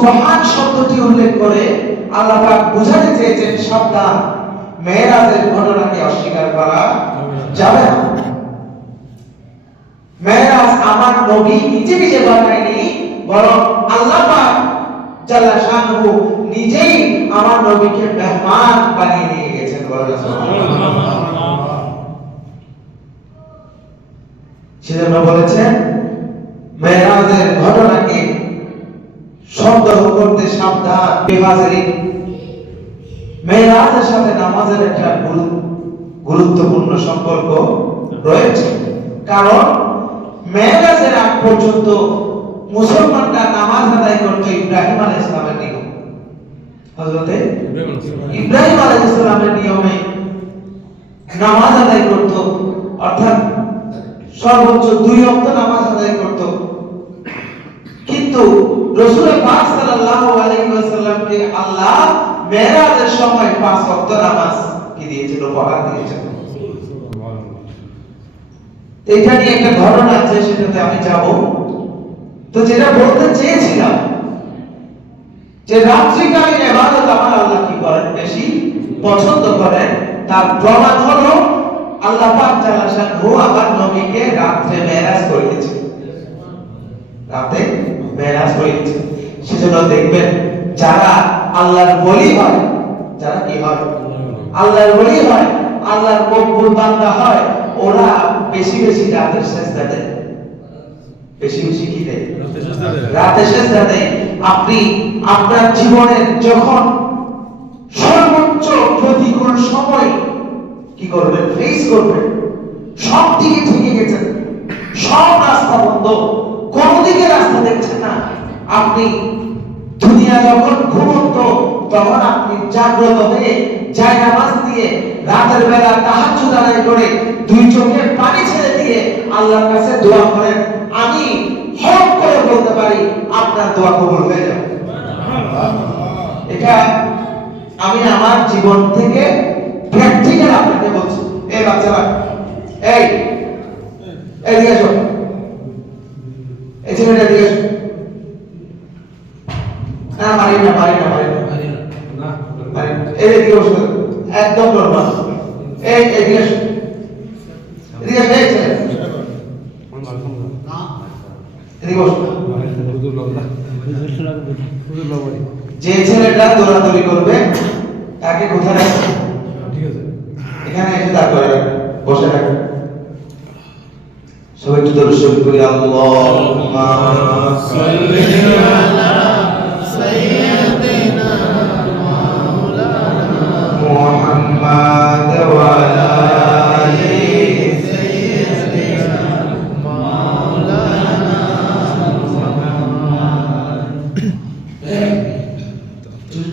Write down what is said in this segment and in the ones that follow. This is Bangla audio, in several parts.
সুবহান শব্দটি উল্লেখ করে আল্লাহ পাক বোঝাতে চেয়েছেন সাবধান, মেরাজের ঘটনাকে অস্বীকার করা যাবে না। মেরাজ আমার নবী নিজে নিজে ঘটায়নি, বরং আল্লাহ পাক জাল্লা শানহু নিজেই আমার নবীকে মেহমান বানিয়ে নিয়ে গেছেন। সেজন্য বলেছেন মেরাজের ঘটনাকে সন্দেহ করতে সাবধান। বেহাজিরিন, মেরাজের সাথে নামাজের একটা গুরুত্বপূর্ণ সম্পর্ক রয়েছে। কারণ মেরাজের আগ পর্যন্ত মুসলমানরা নামাজ আদায় করত ইব্রাহিম আলাইহিস সালামের নিয়ম, হযরতে ইব্রাহিম আলাইহিস সালামের নিয়মে নামাজ আদায় করত, অর্থাৎ সর্বোচ্চ 2 ওয়াক্ত নামাজ আদায় করত। কিন্তু রাসূল পাক সাল্লাল্লাহু আলাইহি ওয়াসাল্লামকে আল্লাহ মেরাজের সময় 5 ওয়াক্ত নামাজ কি দিয়েছিল, উপহার দিয়েছিল। এটা নিয়ে একটা ঘটনা আছে, সেটাতে আমি যাব। তো যেটা বলতে চেয়েছিলাম যে রাত্রিকালীন ইবাদত আমার আল্লাহ কি করেন, বেশি পছন্দ করেন। তার প্রমাণ হলো আল্লাহ পাক জাল্লা শানহু আমার নবীকে রাতে মেরাজ করিয়েছেন, রাতে মেরাজ করিয়েছেন। সেজন্য দেখবেন যারা আল্লাহর ওলি হয়, যারা কি হয়, আল্লাহর ওলি হয়, আল্লাহর মকবুল বান্দা হয়, ওরা বেশি বেশি রাতের সেজদা দেয়। বেশি বেশি কি দেয়? রাতে সেজদা দেয়। আপনি আপনার জীবনের যখন সর্বোচ্চ প্রতিকূল সময় কি করবেন, ফেস করবেন, সব দিকে ঠেকে গেছেন, সব রাস্তা বন্ধ, কোন দিকে রাস্তা দেখছেন না, আপনি দুনিয়া যখন ঘুমন্ত, তখন আপনি জাগ্রত হয়ে জায়নামাজ দিয়ে রাতের বেলা তাহাজ্জুদ আদায় করে 2 চোখের পানি ছেড়ে দিয়ে আল্লাহর কাছে দোয়া করেন। আমি হক করে বলতে পারি আপনার দোয়া কবুল হয়ে যাবে। এটা আমি আমার জীবন থেকে প্র্যাকটিক্যাল আপনাকে বলছি। এই বাচ্চারা, এই এদিকে এসো, এই ছেলেটা এদিকে এসো। না পারি না, পারি না, পারি না, পারি না। এদিকে বসো, একদম নরমাল। এই এদিকে এসো, এদিকে এসো, এই ছেলে এদিকে বসো। যে ছেলেটা দৌড়াদৌড়ি করবে তাকে কোথায় রাখবে? এখানে এসে তারপরে বসে রাখবে। সবাই একটু দরুদ শরীফ করি। আল্লাহুম্মা সাল্লি আলা সাইয়্যিদিনা মাওলানা মুহাম্মাদ ওয়া আলা আলি সাইয়্যিদিনা মাওলানা।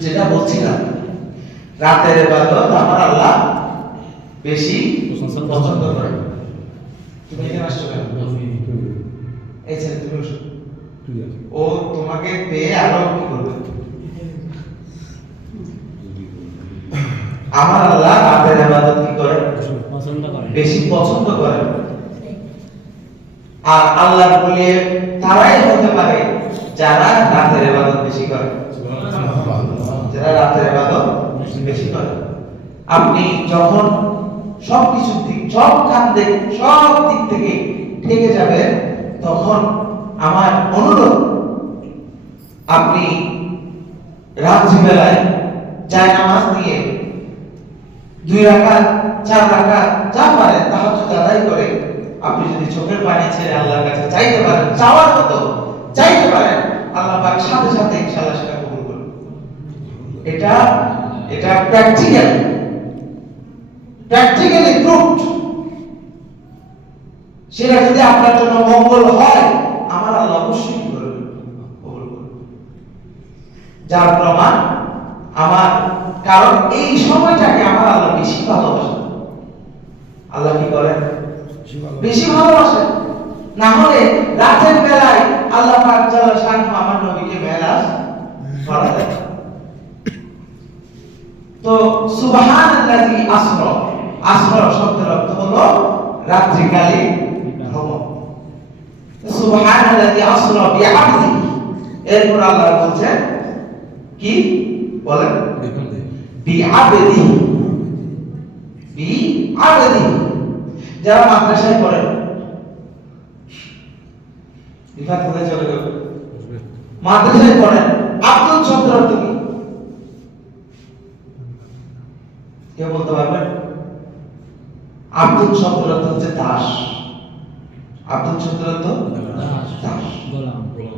যেটা বলছিলাম, রাতের ইবাদত আমার আল্লাহ বেশি পছন্দ করেন। তুমি এখানে আসছো কেন? এই ছেলে তুমি আসো। ও তোমাকে পেয়ে আরো কি করবে? আমার আল্লাহ রাতের ইবাদত কি করে? বেশি পছন্দ করেন। আর আল্লাহ বলে তারাই হতে পারে যারা রাতের ইবাদত বেশি করে, যারা রাতের ইবাদত বেশি করে। আপনি যখন সবকিছু দিক, সব কান দিক, সব দিক থেকে ঠেকে যাবে, তখন আমার অনুরোধ আপনি রাত্রিবেলায় জায়নামাজ দিয়ে 2 রাকাত 4 রাকাত যা পারেন তাহাজ্জুদ আদায় করে আপনি যদি চোখের পানি ছেড়ে আল্লাহর কাছে চাইতে পারেন, চাওয়ার মতো চাইতে পারেন, আল্লাহ পাক সাথে সাথে ইনশাআল্লাহ সেটা কবুল করবেন। এটা প্র্যাকটিক্যালি প্রুভড। সেটা যদি আপনার জন্য মঙ্গল হয়, আমার আল্লাহ অবশ্যই করবেন, কবুল করবেন। যার প্রমাণ আমার, কারণ এই সময়টাকে আমার আল্লাহ বেশি ভালোবাসেন। আল্লাহ কি করেন? বেশি ভালোবাসেন। না হলে রাতের বেলায় আল্লাহ পাক জাল্লা শানহু আমার নবীকে মেরাজ করালেন। তো সুবহানাল্লাযী আসরা, আসরা শব্দের অর্থ হলো রাত্রিকালীন ভ্রমণ। সুবহানাল্লাযী আসরা বিআবদিহি, এরপর আল্লাহ বলছেন কি বলেন? বিআবদি, বিআবদি। যারা মাদ্রাসায় পড়েন, রিফাত কোথায় চলে গেল? মাদ্রাসায় পড়েন, আব্দুল শব্দ অর্থ কি? কে বলতে পারবেন? আব্দুল শব্দের অর্থ হচ্ছে দাস। আব্দুল শব্দের অর্থ দাস,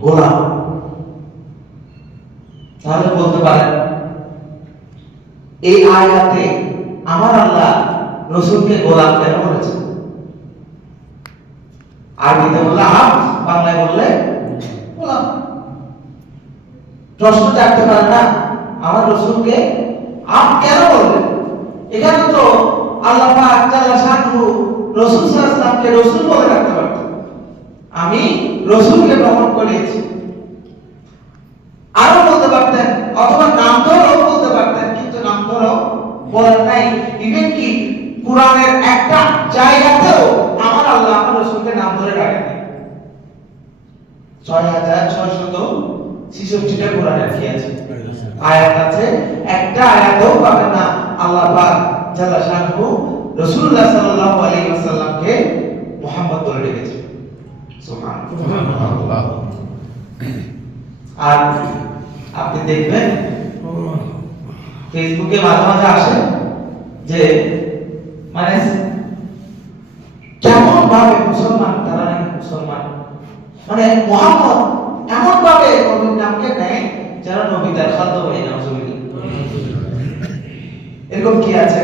গোলাম। তাহলে বলতে পারেন এই আয়াতে আমার আল্লাহ রাসূলকে গোলাম কেন বলেছেন? আরবিতে বললে আব্দ, বাংলায় বললে গোলাম। প্রশ্ন জাগতে পারে না আমার রাসূলকে আব্দ কেন বললেন? এখানে তো আল্লাহ পাক জাল্লা শানহু রাসূল সাল্লাল্লাহু আলাইহি ওয়াসাল্লামকে রাসূল বলে রাখতে পারতেন, আমি রাসূলকে গ্রহণ করেছি। আরো বলতে পারতেন, অথবা নাম ধরেও বলতে পারতেন, কিন্তু নাম ধরেও বলেন নাই। ইভেন কি কোরআনের একটা জায়গাতেও আমার আল্লাহ আমার রাসূলকে নাম ধরে ডাকেন নাই। 6666টা কোরআনে কি আছে? আয়াত আছে, একটা আয়াতেও পাবেন না আল্লাহ পাক জাল্লা শানহু রাসূলুল্লাহ সাল্লাল্লাহু আলাইহি ওয়াসাল্লামকে মুহাম্মদ বলে ডেকেছেন। সুবহানাল্লাহ। আর আপনি দেখবেন ফেসবুকে মাঝে মাঝে আসে যে মানে কেমন ভাবে মুসলমান, তারা নাকি মুসলমান, মানে মুহাম্মদ এমন ভাবে নবীর নামকে নেয় যারা নবী তার খাদ্য ভাই নাম শুনি। এরকম কি আছে?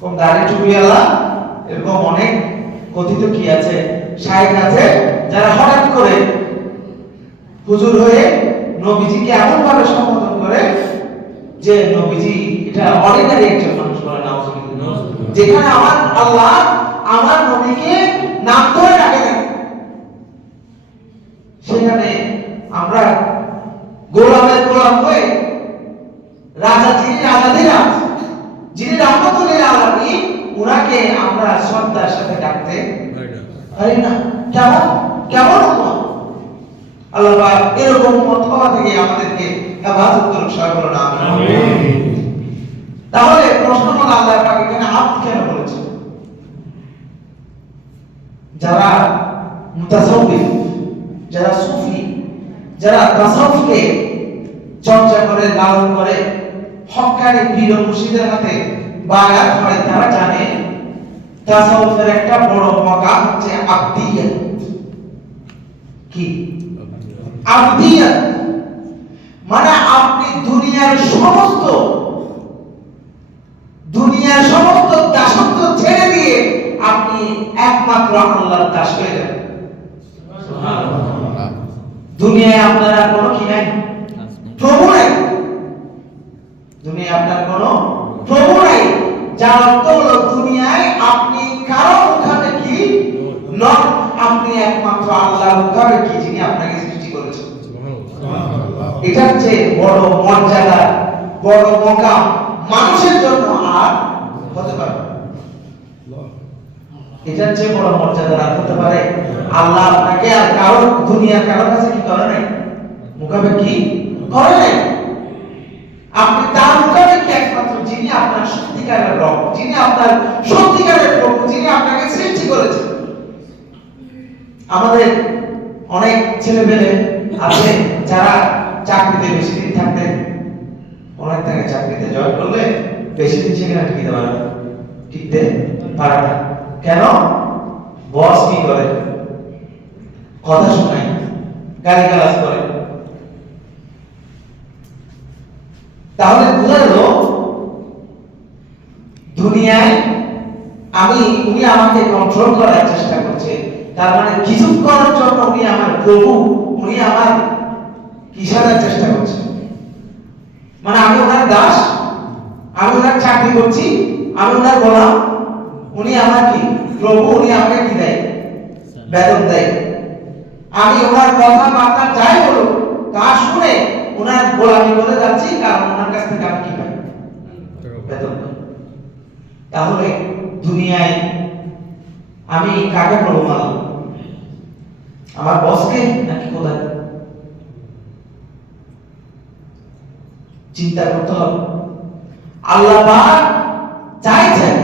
কম দাড়ি টুপিওয়ালা এরকম অনেক কথিত কি আছে, শায়েখ আছে যারা হঠাৎ করে হুজুর হয়ে নবীজিকে এমন ভাবে সম্বোধন করে যে নবীজি এটা অর্ডিনারি একজন মানুষ বলে না, যেখানে আমার আল্লাহ আমার নবীকে নাম ধরে ডাকে না, সেখানে আমরা গোলামের গোলাম হয়ে রাজা যিনি রাজাধিরাজ, যিনি রাহমাতুল আলামিন, উনাকে আমরা শ্রদ্ধার সাথে ডাকতে পারি না। কেমন কেমন আল্লাহ পাক এরকম মতওয়া থেকে আমাদেরকে হেফাজত করুন, সবাই বলুন আমিন। তাহলে প্রশ্ন হলো আল্লাহ পাক এখানে আব্দ কেন বলেছেন? যারা মুতাসাউফিফ, যারা সুফি, যারা তাসাউফকে চর্চা করে, লালন করে, হক্কানি পীর ও মুর্শিদের হাতে বায়াত হয়, তারা জানে তাসাউফের একটা বড় মাকাম হচ্ছে আবদিয়াত। কি আবদিয়াত? মানে আপনি দুনিয়ার সমস্ত দাসত্ব ছেড়ে দিয়ে আপনি একমাত্র আল্লাহর দাস হয়ে যাবেন। সুবহানাল্লাহ। দুনিয়ায় আপনার আর কোনো কি নাই, প্রভু নাই। দুনিয়ায় আপনার কোনো প্রভু নাই, যার অর্থ হলো দুনিয়ায় আপনি কারো মুখাপেক্ষী নন, আপনি একমাত্র আল্লাহর মুখাপেক্ষী, যিনি আপনাকে সৃষ্টি করেছেন। এটা হচ্ছে বড় মর্যাদা, বড় মকাম মানুষের জন্য আর হতে পারে। এটা হচ্ছে বড় মর্যাদা আর হতে পারে। আল্লাহ আপনাকে আর কারো দুনিয়ার কারো কাছে কি করে নাই, মুখাপেক্ষী করে নাই। আপনি তার মুখাপেক্ষী একমাত্র, যিনি আপনার সত্যিকারের রব, যিনি আপনার সত্যিকারের প্রভু, যিনি আপনাকে সৃষ্টি করেছেন। আমাদের অনেক ছেলেমেয়ে আছে যারা চাকরিতে বেশি দিন থাকতে, অনেক টাকা চাকরিতে জয়েন করলে বেশি দিন সেখানে টিকতে পারে না। কেন? বস কি করে? কথা শোনায়, গালিগালাজ করে। তাহলে বোঝা গেল দুনিয়ায় উনি আমাকে কন্ট্রোল করার চেষ্টা করছে। তার মানে কিছু করার জন্য উনি আমার প্রভু, উনি আমার কি সাজার চেষ্টা করছে। মানে আমি ওনার দাস, আমি ওনার চাকরি করছি, আমি ওনার গোলাম, উনি আমার কি প্রভু, উনি আমাকে কি দেয়? বেতন দেয়। আমি ওনার কথাবার্তা যাই বলুক তা শুনে ওনার গোলামি করে যাচ্ছি, কারণ ওনার কাছ থেকে আমি কি পাই? বেতন পাই। তাহলে দুনিয়ায় আমি কাকে প্রভু মানব? আমার বসকে নাকি খোদাকে? চিন্তা করতে হবে। আল্লাহ পাক চাইছেন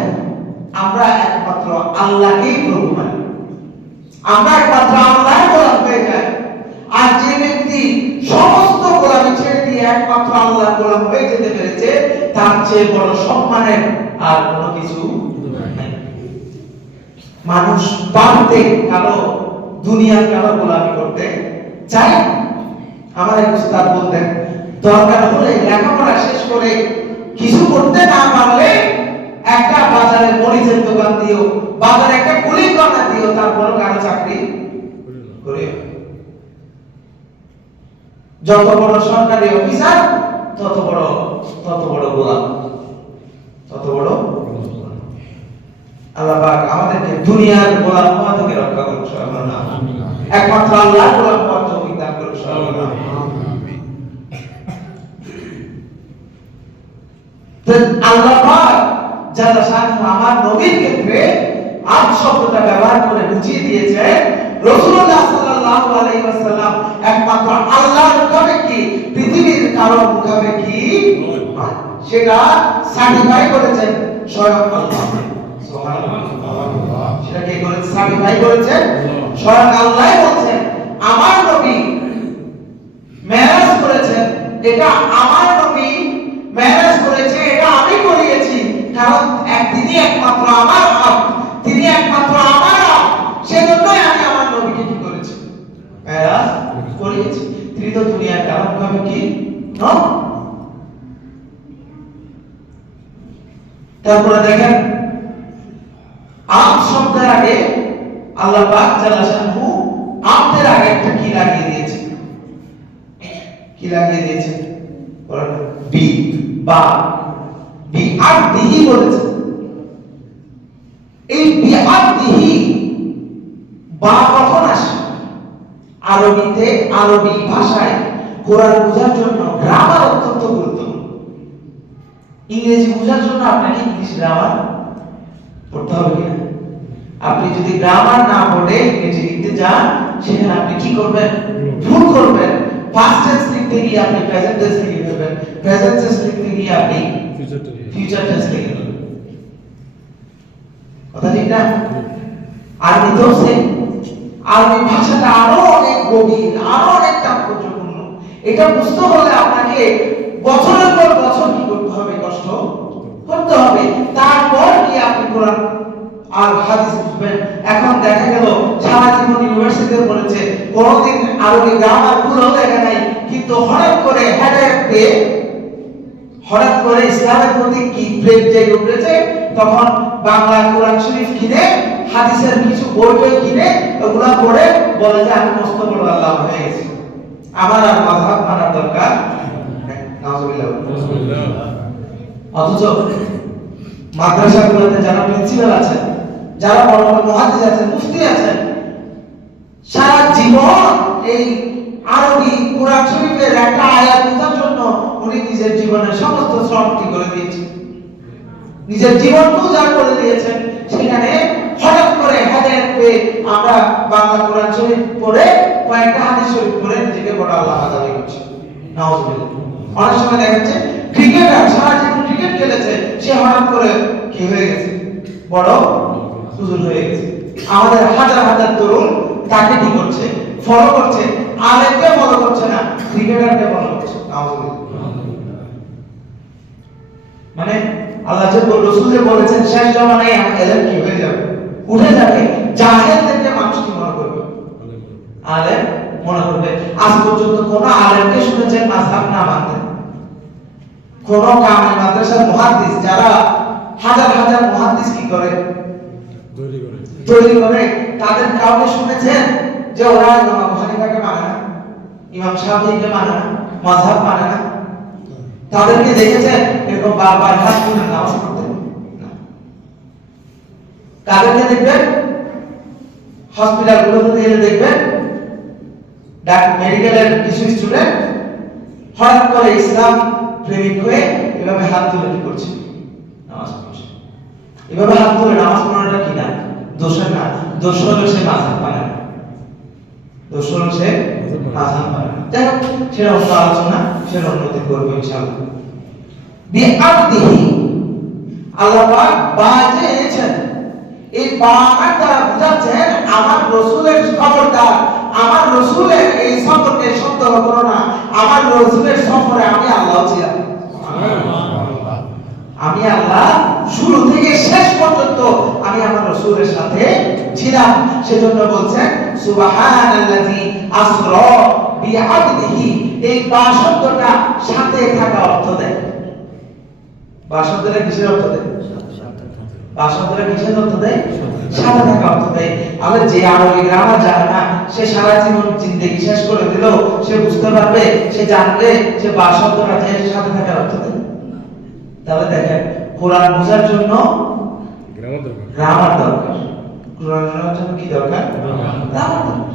আমরা একমাত্র আল্লাহকেই প্রভু মানি, আমরা একমাত্র আল্লাহর গোলাম হয়ে যাই। আর যে ব্যক্তি সমস্ত গোলামি ছেড়ে দিয়ে একমাত্র আল্লাহর গোলাম হয়ে যেতে পেরেছে, তার চেয়ে বড় সম্মানের আর কোনো কিছু নেই। মানুষ পারতে কারো দুনিয়ার কারো গোলামি করতে চায়। আমার এক উস্তাদ বলতেন, দরকার হলে লেখাপড়া শেষ করে কিছু করতে না পারলে একটা বাজারে মরিচের দোকান দিও, বাজারে একটা কুলি কর্না দিও, তারপর কারো চাকরি করে। যত বড় সরকারি অফিসার তত বড় গোলাম, তত বড়। আল্লাহ পাক আমাদেরকে দুনিয়ার গোলাম হওয়া থেকে রক্ষা করুন সর্বদা। একমাত্র আল্লাহর গোলাম হওয়ার তৌফিক দান করুন সর্বদা। আল্লাহ পাক যারা শানু আমার নবীর ক্ষেত্রে আজ শব্দটা ব্যবহার করে বুঝিয়ে দিয়েছে, রাসূলুল্লাহ সাল্লাল্লাহু আলাইহি ওয়াসাল্লাম একমাত্র আল্লাহর মুখাপেক্ষী, পৃথিবীর কারো মুখাপেক্ষী সেটা সার্টিফাই করেছেন স্বয়ং আল্লাহ। সুবহানাল্লাহ। সেটা কে করেছে? সার্টিফাই করেছেন স্বয়ং আল্লাহ। বলছেন আমার নবী মেরাজ করেছেন, এটা আমার নবী মেরাজ করেছে, এটা আমি করিয়েছি। কারণ তিনি একমাত্র আমার আব্দ, তিনি একমাত্র আমার আব্দ, সেজন্যই আমি আমার নবীকে কি করেছি? মেরাজ করিয়েছি। তিনি তো দুনিয়ার কারণ ভাবে কি নন। তারপরে দেখেন আব্দ শব্দের আগে আল্লাহ পাক জাল্লা শানহু আব্দের আগে একটা কি লাগিয়ে দিয়েছে? কি লাগিয়ে দিয়েছে? বি বা বি আর দিহি বলেছে। এই বি আর দিহি বা কখন আসে? আরবিতে, আরবি ভাষায় কোরআন বোঝার জন্য গ্রামার অত্যন্ত গুরুত্বপূর্ণ। ইংরেজি বোঝার জন্য আপনাকে ইংলিশ গ্রামার পড়তে হবে কিনা? আপনি যদি গ্রামার না পড়ে ইংরেজি লিখতে যান, সেখানে আপনি কি করবেন? ভুল করবেন। পাস্ট টেন্স লিখতে গিয়ে আপনি প্রেজেন্ট টেন্স লিখে ফেলবেন, প্রেজেন্ট টেন্স লিখতে গিয়ে আপনি ফিউচার টেন্স লিখে ফেলবেন। কথা ঠিক না? আরবি তো সেই আরবি ভাষাটা আরো অনেক গভীর, আরো অনেক তাৎপর্যপূর্ণ। এটা বুঝতে হলে আপনাকে বছরের পর বছর কি করতে হবে? কষ্ট করতে হবে। তারপর কি আপনি কোরআন আর হাদিস বুঝবেন। এখন দেখা গেল সারা জীবন ইউনিভার্সিটিতে পড়েছে, কোনোদিন আরবি গ্রামার ভুলও দেখা নাই, কিন্তু হঠাৎ করে হেডেক পেয়ে হঠাৎ করে ইসলামের প্রতি কি প্রেম জেগে উঠেছে, তখন বাংলা কোরআন শরীফ কিনে, হাদিসের কিছু বই কিনে ওগুলা পড়ে বলে যে আমি মস্ত বড় আল্লাহ হয়ে গেছি, আমার আর মাযহাব মানার দরকার নেই। নাউযুবিল্লাহ। অথচ মাদ্রাসাগুলোতে যারা প্রিন্সিপাল আছেন, যারা বড় বড় মুহাদ্দিস আছেন, মুফতি আছেন, সারা জীবন এই আরবি কোরআন শরীফের একটা আয়াত বোঝার জন্য উনি নিজের জীবনের সমস্ত শ্রমটি করে দিয়েছেন, নিজের জীবন উজাড় করে দিয়েছেন। সেখানে হঠাৎ করে হেদায়েত পেয়ে আমরা বাংলা কোরআন শরীফ পড়ে, কয়েকটা হাদিস শরীফ পড়ে নিজেকে বড় আল্লাহ আদায় করছি। নাউযুবিল্লাহ। অনেক সময় দেখা যাচ্ছে ক্রিকেটার সারা জীবন ক্রিকেট খেলেছে, সে হঠাৎ করে কি হয়ে গেছে? বড় হুজুর হয়ে গেছে। আমাদের হাজার হাজার তরুণ তাকে কি করছে? ফলো করছে। আলেমকে ফলো করছে না, ক্রিকেটারকে ফলো করছে। মানে আল্লাহ যে রাসূল যে বলেছেন শেষ জামানায় এলেম কি হয়ে যাবে? উঠে যাবে। জাহেলদেরকে মানুষ কি মনে করবে? আলেম মনে করবে। আজ পর্যন্ত কোন আলেমকে শুনেছেন মাযহাব না মানতে? কোন কামেল মাদ্রাসার মুহাদ্দিস, যারা হাজার হাজার মুহাদ্দিস কি করে? তৈরি করে। তাদের কাউকে শুনেছেন যে ওরা ইমাম আবু হানিফাকে মানে না, ইমাম শাফিঈকে মানে না, মাযহাব মানে না? তাদেরকে দেখেছেন এরকম বারবার হাত তুলে নামাজ পড়তে? না। কাদেরকে দেখবেন? হসপিটালগুলোতে গেলে দেখবেন মেডিকেলের কিছু স্টুডেন্ট হঠাৎ করে ইসলাম প্রেমিক হয়ে এভাবে হাত তুলে কি করছে? নামাজ পড়ছে। এভাবে হাত তুলে নামাজ পড়াটা কি না? দোষের না। দোষ হলো সে মাযহাব মানে না, দোষ হলো সে মাযহাব মানে না। যাই হোক, সেটা অন্য আলোচনা, সেটা অন্যদিন করবো ইনশাআল্লাহ। বিআবদিহি, আল্লাহ পাক বাজেছেন। এই বাবার দ্বারা বুঝাচ্ছেন আমার রাসূলের খবরদার, আমার রাসূলের এই সফরকে সন্দেহ করো না। আমার রাসূলের সফরে আমি আল্লাহ ছিলাম। সুবহানাল্লাহ। আমি আল্লাহ শুরু থেকে শেষ পর্যন্ত আমি আমার রাসূলের সাথে ছিলাম। সেজন্য বলছেন সুবহানাল্লাযী আসরা বিআবদিহি। এই বা শব্দটা সাথে থাকা অর্থ দেয়। বা শব্দটা কিসের অর্থ দেয়? বা শব্দটা কিসের অর্থ দেয়? সাথে থাকা অর্থ দেয়। আবার যে আরবি গ্রামার জানে না, সে সারা জীবন জিন্দেগি শেষ করে দিল, সে বুঝতে পারবে, সে জানবে যে বা শব্দটা যে সাথে থাকার অর্থ দেয়। তাহলে দেখেন, কোরআন বোঝার জন্য গ্রামার দরকার। কোরআন বোঝার জন্য কি দরকার? গ্রামার দরকার।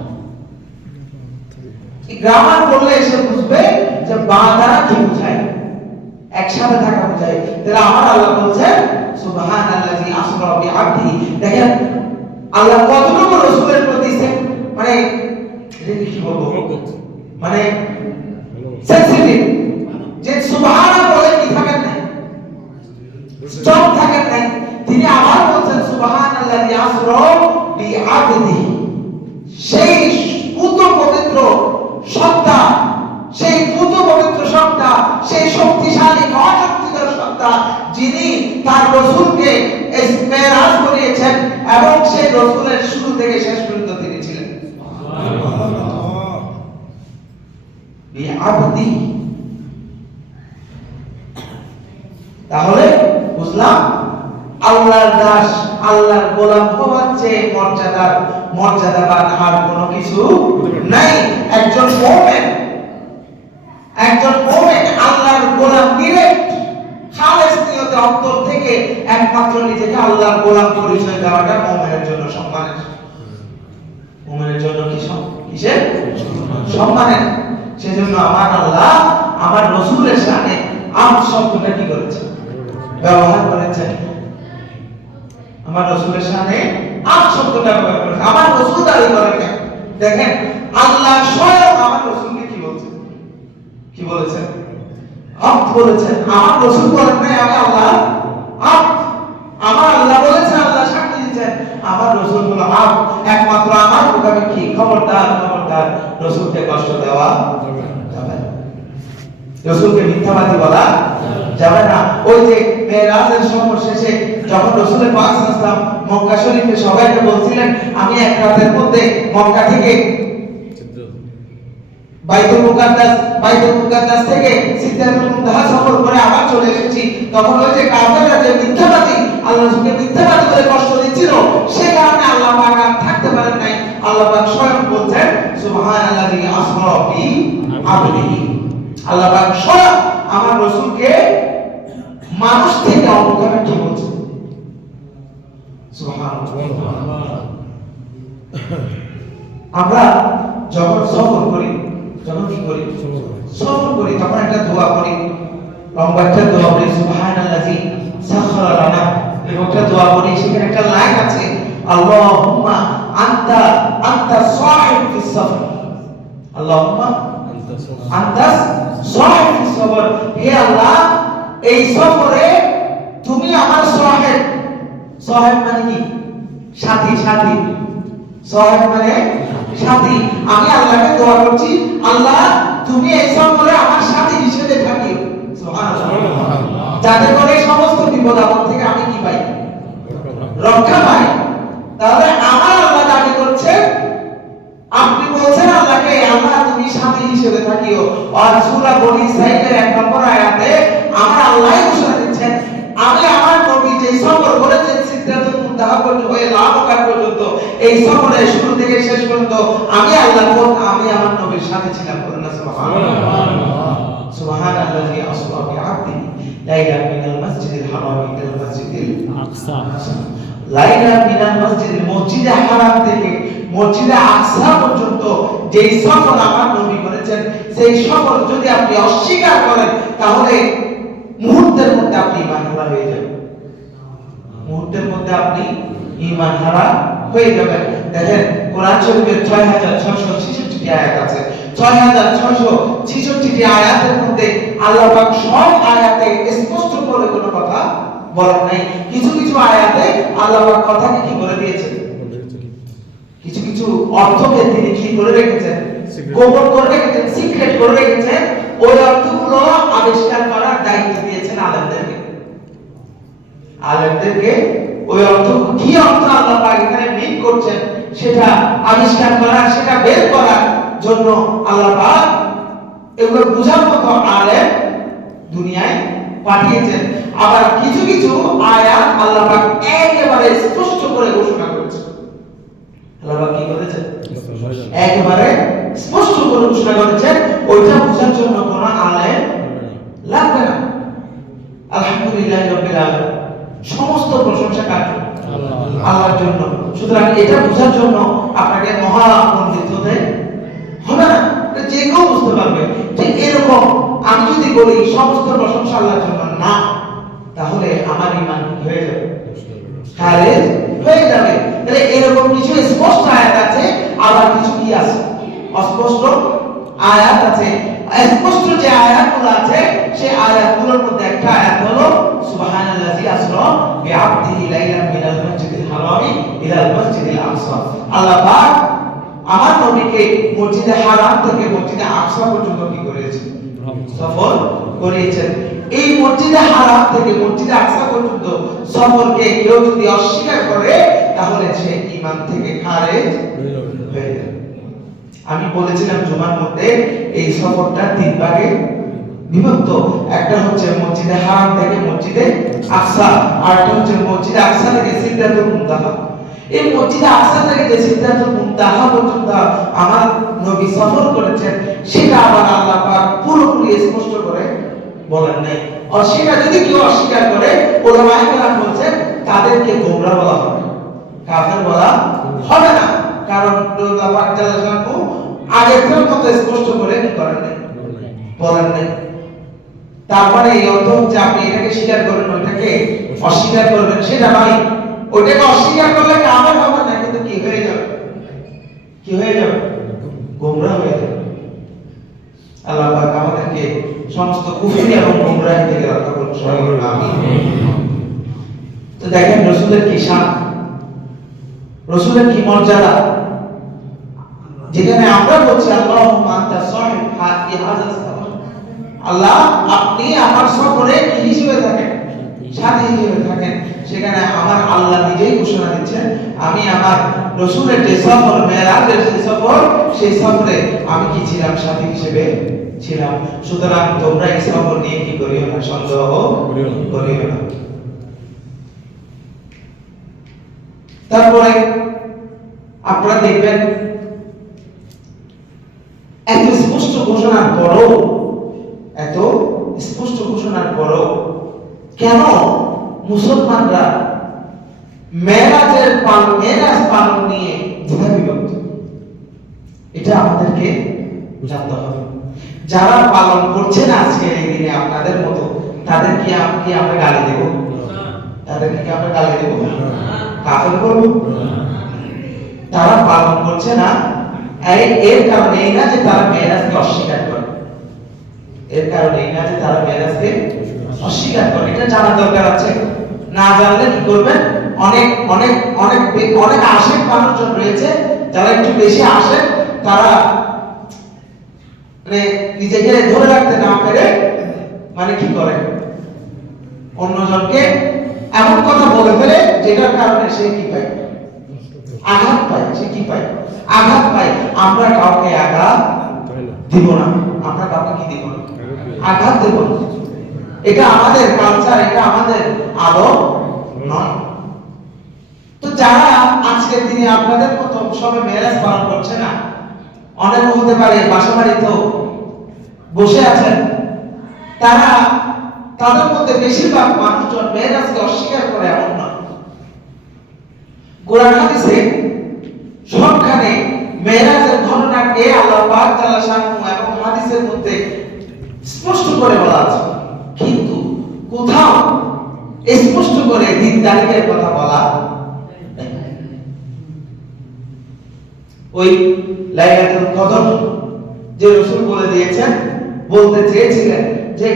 গ্রামার করলে সে বুঝবে যে বা দ্বারা কি বোঝায়, একসাথে থাকা বোঝায়। তাহলে আমার আল্লাহ বলছেন সুবহানাল্লাযী আসরা বিআবদিহি। দেখেন আল্লাহ কতটুকু রাসূলের প্রতি মানে এটা কি বলবো, মানে সেনসিটিভ, যে সুবহানাল্লাহ বলে কি থাকেন না, চুপ থাকেন নাই। তিনি আবার বলছেন সুবহানাল্লাযী আসরা বিআবদিহি। সেই পুত পবিত্র সত্তা, সেই পুত পবিত্র সত্তা, সেই শক্তিশালী মহাশক্তিধর সত্তা, যিনি তার রাসূলকে মেরাজ করিয়েছেন এবং সেই রাসূলের শুরু থেকে শেষ পর্যন্ত তিনি ছিলেন। সুবহানাল্লাহ। বিআবদি। তাহলে বুঝলাম আল্লাহর দাস, আল্লাহর গোলাম হওয়ার চেয়ে মর্যাদাবান আর কোনো কিছু নাই। একজন মুমিন আল্লাহর গোলাম ডিরেক্ট খালেস নিয়তে অন্তর থেকে একমাত্র নিজেকে আল্লাহর গোলাম পরিচয় দেওয়াটা মুমিনের জন্য সম্মানের। মুমিনের জন্য কিসের সম্মানের। সেজন্য আমার আল্লাহ আমার রাসূলের সাথে আব্দ শব্দটা কি করেছে, ব্যবহার করেছেন। আমার রাসূলের সাথে আব্দ শব্দটা ব্যবহার করেছে। আমার রাসূল দাবি করেন কেন? দেখেন আল্লাহ স্বয়ং আমার রাসূলকে কি বলেছেন? আব্দ বলেছেন। আমার রাসূল বলেন নাই আমি আল্লাহ আব্দ। আমার আল্লাহ বলেছেন, আল্লাহ সাক্ষী দিয়েছেন, আমার রাসূল হলো আব্দ। একমাত্র আমার মুখাপে কি খবরদার রাসূলকে কষ্ট দেওয়া যাবে না, রাসূলকে মিথ্যাবাদী বলা যাবে না। ওই যে মেরাজের সফর শেষে যখন রাসূলের পাক সাল্লাল্লাহু আলাইহি ওয়াসাল্লাম মক্কা শরীফে সবাইকে বলছিলেন আমি এক রাতের মধ্যে মক্কা থেকে বাইতুল মুকাদ্দাস থেকে সিদরাতুল মুনতাহা সফর করে আবার চলে এসেছি। তখন ওই যে কাফেররা যে মিথ্যাবাদী, আল্লাহ রাসূলকে মিথ্যাবাদী বলে কষ্ট দিচ্ছিল, সে কারণে আল্লাহ পাক আর থাকতে পারেন নাই। আল্লাহ পাক স্বয়ং বলছেন সুবহানাল্লাযী আসরা বিআবদিহি। আল্লাহ পাক স্বয়ং আমার রাসূলকে মানুষ থেকে অবতার কি বলছেন। সুবহানাল্লাহ। আমরা যখন সফর করি তখন একটা দোয়া করি, লম্বা একটা দোয়া করি সুবহানাল্লাযী সাখারা লানা। এরকম একটা দোয়া করি, সেখানে একটা লাইন আছে আল্লাহুম্মা আনতা সাহিব ফিস সফর। আল্লাহুম্মা আনতা সাহিব ফিস সফর। হে আল্লাহ, এই সফরে তুমি আমার সাহেব মানে কি? সাথী। সাহেব মানে সাথী। আমি আল্লাহকে দোয়া করছি, আল্লাহ তুমি এই সফরে আমার সাথী হিসেবে থাকিও। সুবহানাল্লাহ। যাতে করে সমস্ত বিপদ আপদ থেকে আমি কি পাই? রক্ষা পাই। তাহলে আমার আল্লাহ দাবি করছে, আপনি বলছেন আল্লাহকে আল্লাহ তুমি সাথী হিসেবে থাকিও। আর সূরা বনী ইসরাঈলের 1 নম্বর আয়াতে আমার আল্লাহই ঘোষণা দিচ্ছেন আমি আমার নবী যে সফর করেছেন সিদরাতুল মুনতাহা পর্যন্ত হয়ে লামকার পর্যন্ত, এই সফরের শুরু থেকে শেষ পর্যন্ত আমি আমার নবীর সাথে ছিলাম। বলুন সুবহানাল্লাহ। সুবহানাল্লাযী আসরা বিআবদিহি লাইলান মিনাল মাসজিদিল হারাম ইলাল মাসজিদিল আকসা। লাইলান মিনাল মসজিদে হারাম থেকে মসজিদে আকসা পর্যন্ত যেই সফর আমার নবী করেছেন, সেই সফর যদি আপনি অস্বীকার করেন তাহলে মুহূর্তের মধ্যে আপনি ঈমান হারা হয়ে যাবেন। মুহূর্তের মধ্যে আপনি ঈমান হারা হয়ে যাবেন। দেখেন কোরআন শরীফের 6666 আয়াত আছে। 6666টি আয়াতের মধ্যে আল্লাহ পাক সব আয়াতে স্পষ্ট করে কোনো কথা বলেন নাই। কিছু কিছু আয়াতে আল্লাহ পাক কথাকে কি করে দিয়েছেন, কিছু কিছু অর্থকে তিনি কি করে রেখেছেন, গোপন করে রেখেছেন, সিক্রেট করে রেখেছেন। ওই অর্থগুলো আবিষ্কার করার দায়িত্ব দিয়েছেন আলেমদেরকে। আলেমদেরকে ওই অর্থ, কি অর্থ আল্লাহ পাক এখানে মিন করছেন সেটা আবিষ্কার করা, সেটা বের করার জন্য আল্লাহ পাক এগুলো বুঝার মতো আলেম দুনিয়ায় পাঠিয়েছেন। আবার কিছু কিছু আয়াত আল্লাহ পাক একেবারে স্পষ্ট করে ঘোষণা করেছেন। আল্লাহ পাক কি করেছেন, একেবারে স্পষ্ট করে ঘোষণা করেছেন। ওইটা বোঝার জন্য কোনো আলেম লাগবে না। আলহামদুলিল্লাহ রাব্বিল আলামিন, সমস্ত প্রশংসা কার জন্য, আল্লাহর জন্য। সুতরাং এটা বোঝার জন্য আপনাকে মহা পণ্ডিত হতে হবে না, যে কেউ বুঝতে পারবে যে এরকম। আমি যদি বলি সমস্ত প্রশংসা আল্লাহর জন্য না, তাহলে আমার ঈমান কি হয়ে যাবে, খারিজ হয়ে যাবে। তাহলে এরকম কিছু স্পষ্ট আয়াত আছে, আবার কিছু কি আছে, অস্পষ্ট আয়াত আছে। স্পষ্ট যে আয়াতগুলো আছে সেই আয়াতগুলোর মধ্যে একটা আয়াত হলো সুবহানাল্লাযী আসরা বিআবদিহি লাইলান মিনাল মাসজিদিল হারামি ইলাল মাসজিদিল আকসা। আল্লাহ পাক আমার নবীকে মসজিদে হারাম থেকে মসজিদে আকসা পর্যন্ত কি করেছেন, সফর করিয়েছেন। এই মসজিদে হারাম থেকে মসজিদে আকসা পর্যন্ত সফরকে কেউ যদি অস্বীকার করে তাহলে সে ঈমান থেকে খারিজ হয়ে যাবে। আমি বলেছিলাম জুমার মধ্যে এই সফরটা তিন ভাগে বিভক্ত। একটা হচ্ছে মসজিদে হারাম থেকে মসজিদে আকসা, আর একটা হচ্ছে মসজিদে আকসা থেকে সিদরাতুল মুনতাহা। এই মসজিদে আকসা থেকে যে সিদরাতুল মুনতাহা পর্যন্ত আমার নবী সফর করেছেন, সেটা আবার আল্লাহ পাক পুরোপুরি স্পষ্ট করে বলেন নাই। আর সেটা যদি কেউ অস্বীকার করে, ওলামায়ে কেরাম বলেন তাদেরকে গোমরা বলা হবে, কাফের বলা হবে না। কারণ আল্লাহ পাক জাল্লাহু আগের মতো স্পষ্ট করে কি করেন নাই, বলেন নাই। তারপরে এই অর্থ হচ্ছে আপনি এটাকে স্বীকার করবেন, ওইটাকে অস্বীকার করবেন, সেটা নয়। ওইটাকে অস্বীকার করলে কাফের হবে না, কিন্তু কি হয়ে যাবে, কি হয়ে যাবে, গোমরা হয়ে যাবে। আল্লাহ পাক আমাদেরকে সমস্ত কুফরি এবং গোমরাহি থেকে রক্ষা করুন, সবাই বলুন আমিন। তো দেখেন রাসূলের কি শান, রাসূলের কি মর্যাদা। যেখানে আমরা বলছি আল্লাহুম্মা আনতা সাহিব ফি হাযাল সফর, আল্লাহ আপনি আমার সফরে কি হিসেবে থাকেন, সাথী হিসেবে থাকেন। সেখানে আমার আল্লাহ নিজেই ঘোষণা দিচ্ছেন আমি আমার রাসূলের যে সফর, মেরাজের যে সফর, সেই সফরে আমি কি ছিলাম, সাথী হিসেবে ছিলাম। সুতরাং তোমরা এই সফর নিয়ে কি করিও না, সন্দেহ করিও না। তারপরে আপনারা দেখবেন এত স্পষ্ট ঘোষণার পরও, এত স্পষ্ট ঘোষণার পরও কেন মুসলমানরা মেরাজ পালন নিয়ে দ্বিধাবিভক্ত, এটা আমাদেরকে জানতে হবে। যারা পালন করছে না আজকের এই দিনে আপনাদের মতো, তাদের কি আমরা গালি দেব, তাদেরকে কি আমরা গালি দেব, কাফের বলবো? তারা পালন করছে না, এর কারণে এই না যে তারা মেরাজকে অস্বীকার করে, এর কারণে এই না যে তারা মেরাজকে অস্বীকার করে। এটা জানা দরকার আছে। না জানলে কি করবেন, অনেক অনেক অনেক অনেক আশেক মানুষজন রয়েছে যারা একটু বেশি আসে, তারা মানে নিজেকে ধরে রাখতে না পেরে মানে কি করে, অন্যজনকে এমন কথা বলে ফেলে যেটার কারণে সে কি পায়, আঘাত পায়। সে কি পায়, আঘাত পায়। আমরা কাউকে আঘাত দিব না, আমরা কাউকে কি দিব না, আঘাত দেব না। এটা আমাদের কালচার, এটা আমাদের আদব নয়। তো যারা আজকের দিনে আপনাদের মতো সবে মেরাজ পালন করছে না, অনেক হতে পারে বাসা বাড়িতেও বসে আছেন, তারা তাদের মধ্যে বেশিরভাগ মানুষজন মেরাজকে অস্বীকার করে এমন নয়। কোরআন হাদিসে সবখানে মেরাজের ঘটনাকে আল্লাহ পাক তাআলা শানু এবং হাদিসের মধ্যে স্পষ্ট করে বলা আছে, কিন্তু কোথাও স্পষ্ট করে দিন তারিখের কথা বলা ওই লাইলাতুল কদর যে রাসূল বলে দিয়েছেন, বলতে চেয়েছিলেন যে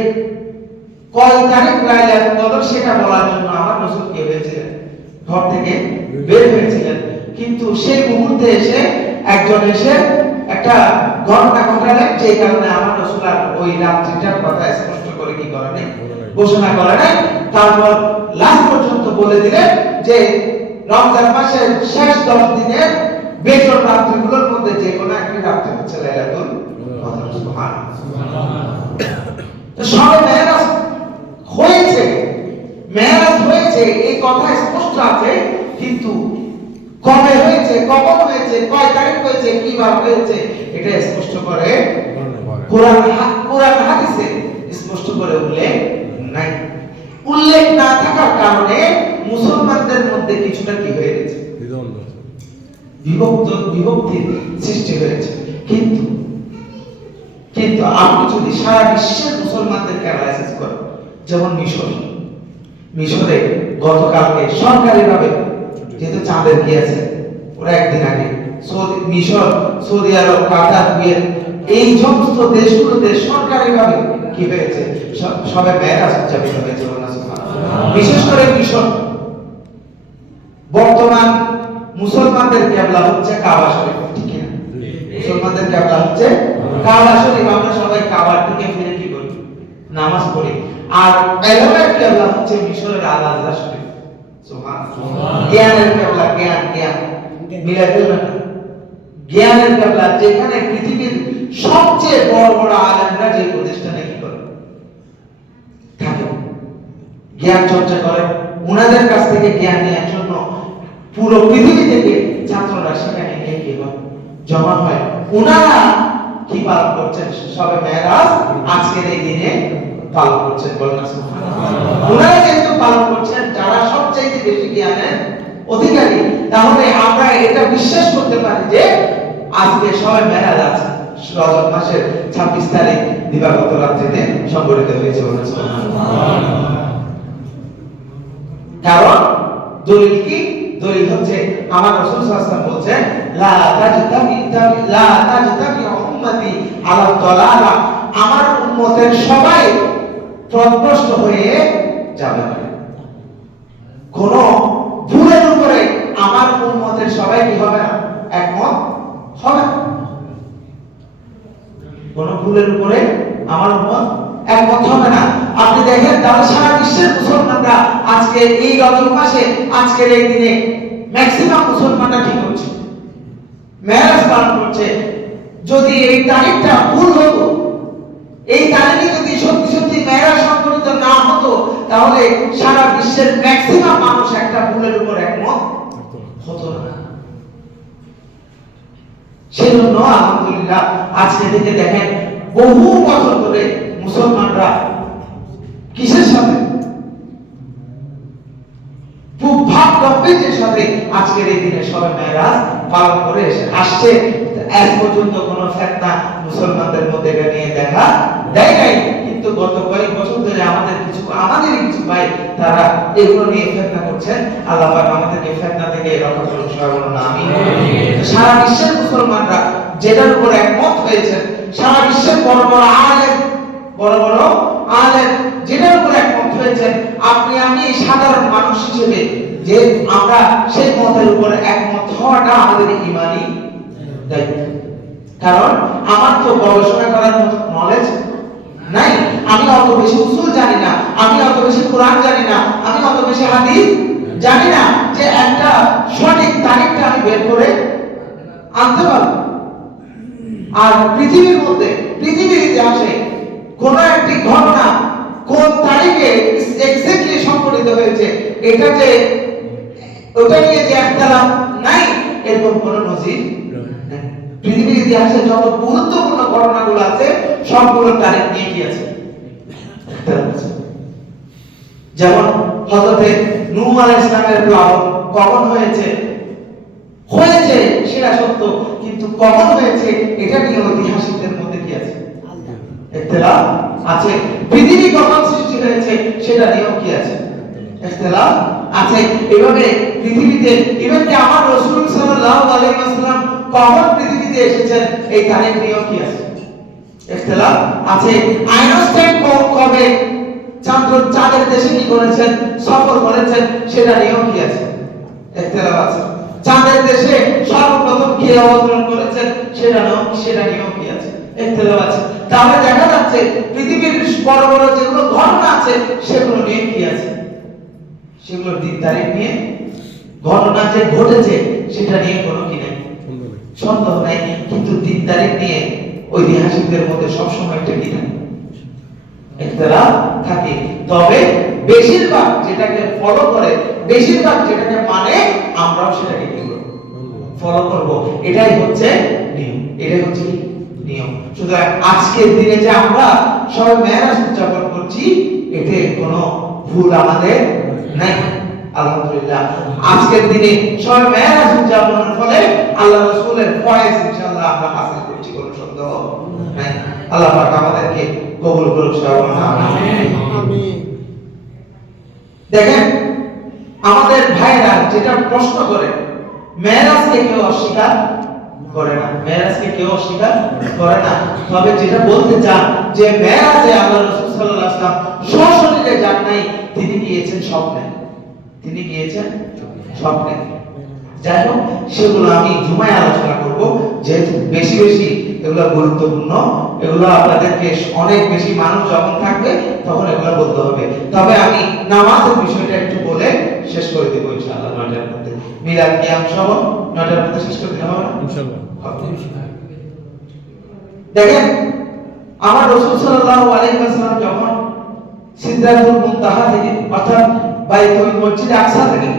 কয় তারিখ লাইলাতুল কদর সেটা বলার জন্য আমার রাসূল কি হয়েছিলেন, ঘর থেকে বের হয়েছিলেন। কিন্তু সেই মুহূর্তে এসে একজন এসে একটা ঘটনা ঘটালেন, যে কারণে আমার রাসূল আর ওই রাত্রিটার কথা স্পষ্ট করে কি করে নাই, ঘোষণা করে নাই। তারপর লাস্ট পর্যন্ত বলে দিলেন যে রমজান মাসের শেষ 10 দিনের বেজর রাত্রিগুলোর মধ্যে যে কোনো একটি রাত্রি হচ্ছে লাইলাতুল কদর। সুবহানাল্লাহ। তো সবে মেরাজ হয়েছে, মেরাজ হয়েছে এই কথা স্পষ্ট আছে, কিন্তু কবে হয়েছে, কখন হয়েছে, কয় তারিখ হয়েছে, কিভাবে হয়েছে এটা স্পষ্ট করে কোরআন হাদিসে স্পষ্ট করে উল্লেখ নাই। উল্লেখ না থাকার কারণে মুসলমানদের মধ্যে কিছুটা কি হয়ে গেছে, বিভক্তির সৃষ্টি হয়েছে। কিন্তু কিন্তু আপনি যদি সারা বিশ্বের মুসলমানদেরকে অ্যানালাইসিস করেন, যেমন মিশরে গতকালকে সরকারিভাবে যেহেতু চাঁদের গিয়েছে, ওরা একদিন আগে মিশর, সৌদি আরব, কাতার, কুয়েত এই সমস্ত দেশগুলোতে সরকারিভাবে কি হয়েছে, সবে মেরাজ উদযাপিত হয়েছে। বিশেষ করে মিশর, বর্তমান মুসলমানদের কিবলা হচ্ছে কাবা শরীফ, ঠিক না? মুসলমানদের কিবলা হচ্ছে কাবা শরীফ। আমরা সবাই কাবার দিকে ফিরে কি করি, নামাজ পড়ি। আর এলাকার কিবলা হচ্ছে মিশরের আল আজহার শরীফ। সুবহানাল্লাহ। জ্ঞানের কিবলা, জ্ঞান মিলে ফেলবেন না। জ্ঞানের কিবলা, যেখানে পৃথিবীর সবচেয়ে বড় বড় আলেমরা যে প্রতিষ্ঠানে কি করে থাকে, জ্ঞান চর্চা করে, ওনাদের কাছ থেকে জ্ঞান নেওয়ার জন্য পুরো পৃথিবী থেকে ছাত্ররা সেখানে গিয়ে কি হয়, জমা হয়। ওনারা কি পালন করছেন, সবে মেরাজ আজকের এই দিনে পালন করছেন, বলেন না সুবহানাল্লাহ। ওনারা যেহেতু পালন করছেন, যারা সবচেয়ে বেশি জ্ঞানের অধিকারী, তাহলে আমরা এটা বিশ্বাস করতে পারি যে আজকে সবে মেরাজ আছে, রজব মাসের 26 তারিখ দিবাগত রাত্রিতে সংঘটিত হয়েছে, বলেন সুবহানাল্লাহ। কারণ দলিল কি, দলিল হচ্ছে আমার রাসূল সাল্লাল্লাহু আলাইহি ওয়াসাল্লাম বলেন, লা তাজতামি উম্মতি আলা দালালা, আমার উম্মতের সবাই পথভ্রষ্ট হয়ে যাবে না। কোন ভুলের উপরে আমার উম্মতের সবাই কি হবে না, একমত হবে না। কোন ভুলের উপরে আমার উম্মত একমত হবে না। আপনি দেখেন তাহলে সারা বিশ্বের মুসলমানরা আজকে এই রজব মাসে আজকের এই দিনে ম্যাক্সিমাম মুসলমানরা কি করছে, মেরাজ পালন করছে। যদি এই তারিখটা ভুল হতো, এই তারিখে যদি সত্যি সত্যি মেরাজ সংঘটিত না হতো, তাহলে সারা বিশ্বের ম্যাক্সিমাম মানুষ একটা ভুলের উপর একমত হতো না। সেজন্য আলহামদুলিল্লাহ আজকে থেকে দেখেন বহু বছর ধরে মুসলমানরা কিসের সাথে, খুব ভাব গম্ভীর্যের সাথে আজকের এই দিনে সবে মেরাজ পালন করে আসছে। আজ পর্যন্ত কোন ফিতনা মুসলমানদের মধ্যে নিয়ে দেখা দেয় নাই। কিন্তু গত কয়েক বছর ধরে আমাদের কিছু ভাই তারা এগুলো নিয়ে ফিতনা করছেন। আল্লাহ পাক আমাদেরকে ফিতনা থেকে রক্ষা করুন, সবাই বলুন আমিন। সারা বিশ্বের মুসলমানরা যেটার উপর একমত হয়েছেন, সারা বিশ্বের বড় বড় আলেম যেটার উপর একমত হয়েছেন, আপনি আমি সাধারণ মানুষ হিসেবে যে আমরা সেই মতের উপর একমত হওয়াটা আমাদের ঈমানি দায়িত্ব। কারণ আমার তো গবেষণা করার মতো নলেজ নাই, আমি অত বেশি উসুল জানি না, আমি অত বেশি কোরআন জানি না, আমি অত বেশি হাদিস জানি না যে একটা সঠিক তারিখটা আমি বের করে আনতে পারবো। আর পৃথিবীর ইতিহাসে কোন একটি ঘটনা কোন তারিখে এক্স্যাক্টলি সংঘটিত হয়েছে, এটা যে ওটা নিয়ে যে একতলাপ নাই, এরকম কোন নজির নেই। পৃথিবীর ইতিহাসে যত গুরুত্বপূর্ণ ঘটনাগুলো আছে সবগুলো তারিখ নিয়ে কি আছে, যেমন হযরতে নূহ আলাইহিস সালামের প্লাবন কখন হয়েছে সেটা সত্য, কিন্তু কখন হয়েছে এটা নিয়ে ঐতিহাসিকদের মধ্যে কি আছে, ইখতিলাফ আছে। পৃথিবী কখন সৃষ্টি হয়েছে সেটা নিয়েও কি আছে, ইখতিলাফ আছে। এভাবে পৃথিবীতে ইভেন কি আমার রাসূল সাল্লাল্লাহু আলাইহি ওয়াসাল্লাম কখন পৃথিবীতে এসেছেন এই তারিখ নিয়েও কি আছে, ইখতিলাফ আছে। আইনস্টাইন কবে চাঁদের দেশে কি করেছেন, সফর করেছেন, সেটা নিয়েও কি আছে, ইখতিলাফ আছে। চাঁদের দেশে সর্বপ্রথম কে অবতরণ করেছেন, সেটা নিয়েও কি আছে, ইখতিলাফ আছে। তাহলে দেখা যাচ্ছে পৃথিবীর বড় বড় যেগুলো ঘটনা আছে সেগুলো নিয়ে কি আছে, সেগুলো দিক তারিখ নিয়ে, ঘটনা যে ঘটেছে সেটা নিয়ে কোনো কি নেই, সন্দেহ নাই। কিন্তু দিক তারিখ নিয়ে ঐতিহাসিকদের মধ্যে সবসময় একটা কি থাকে, ইখতিলাফ থাকে। তবে বেশিরভাগ যেটাকে ফলো করে, বেশিরভাগ যেটাকে মানে, আমরাও সেটাকে কি করব, ফলো করব। এটাই হচ্ছে নিয়ম, এটাই হচ্ছে নিয়ম। সুতরাং আজকের দিনে যে আমরা সবাই মেরাজ উদযাপন করছি, এতে কোনো ভুল আমাদের নাই। আলহামদুলিল্লাহ, আজকের দিনে সবাই মেরাজ উদযাপনের ফলে আল্লাহ রাসূলের ফয়েজ ইনশাআল্লাহ আমরা হাসিল করছি, কোনো সন্দেহ নাই। আল্লাহ পাক আমাদেরকে কবুল করুন সবাই, আমিন। দেখেন আমাদের ভাইরা যেটা প্রশ্ন করে, মেরাজকে কেউ অস্বীকার করে না, মেরাজকে কেউ অস্বীকার করে না। তবে যেটা বলতে চান যে মেরাজে আল্লাহ রাসূল সাল্লাল্লাহু আলাইহি ওয়াসাল্লাম সশরীরে যান নাই, তিনি গিয়েছেন স্বপ্নে, তিনি গিয়েছেন স্বপ্নে। যাই হোক, সেগুলো আমি জুমায় আলোচনা করব, যেহেতু বেশি বেশি এগুলো গুরুত্বপূর্ণ। এগুলো আপনাদেরকে অনেক বেশি মানুষ যখন থাকবে তখন এগুলো বলতে হবে। তবে আমি নামাজের বিষয়টা একটু বলে শেষ করে দেব ইনশাআল্লাহ 9টার মধ্যে। মিলাদ কিয়াম সহ 9টার মধ্যে শেষ করে দিতে হবে না ইনশাআল্লাহ। দেখেন আমার রাসূল সাল্লাল্লাহু আলাইহি ওয়াসাল্লাম যখন সিদরাতুল মুনতাহা থেকে, অর্থাৎ বাইতুল মসজিদ আকসা থেকে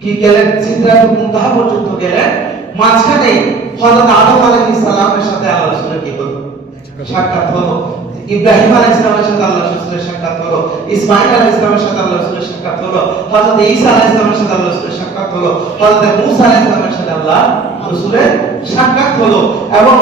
কি গেলেন, সিদরাতুল মুনতাহা পর্যন্ত গেলেন, মাঝখানে হযরত আদম আলাইহিস সালামের সাথে আল্লাহ রাসূলের কি হলো, সাক্ষাৎ হলো। ইব্রাহিম আলাইহিস সালামের সাথে আল্লাহ রাসূলের সাক্ষাৎ হলো, ইসমাঈল আলাইহিস সালামের সাথে আল্লাহ রাসূলের সাক্ষাৎ হলো, হযরত ঈসা আলাইহিস সালামের সাথে আল্লাহ রাসূলের সাক্ষাৎ হলো, হযরত মূসা আলাইহিস সালামের সাথে আল্লাহ রাসূলের সাক্ষাৎ হলো। এবং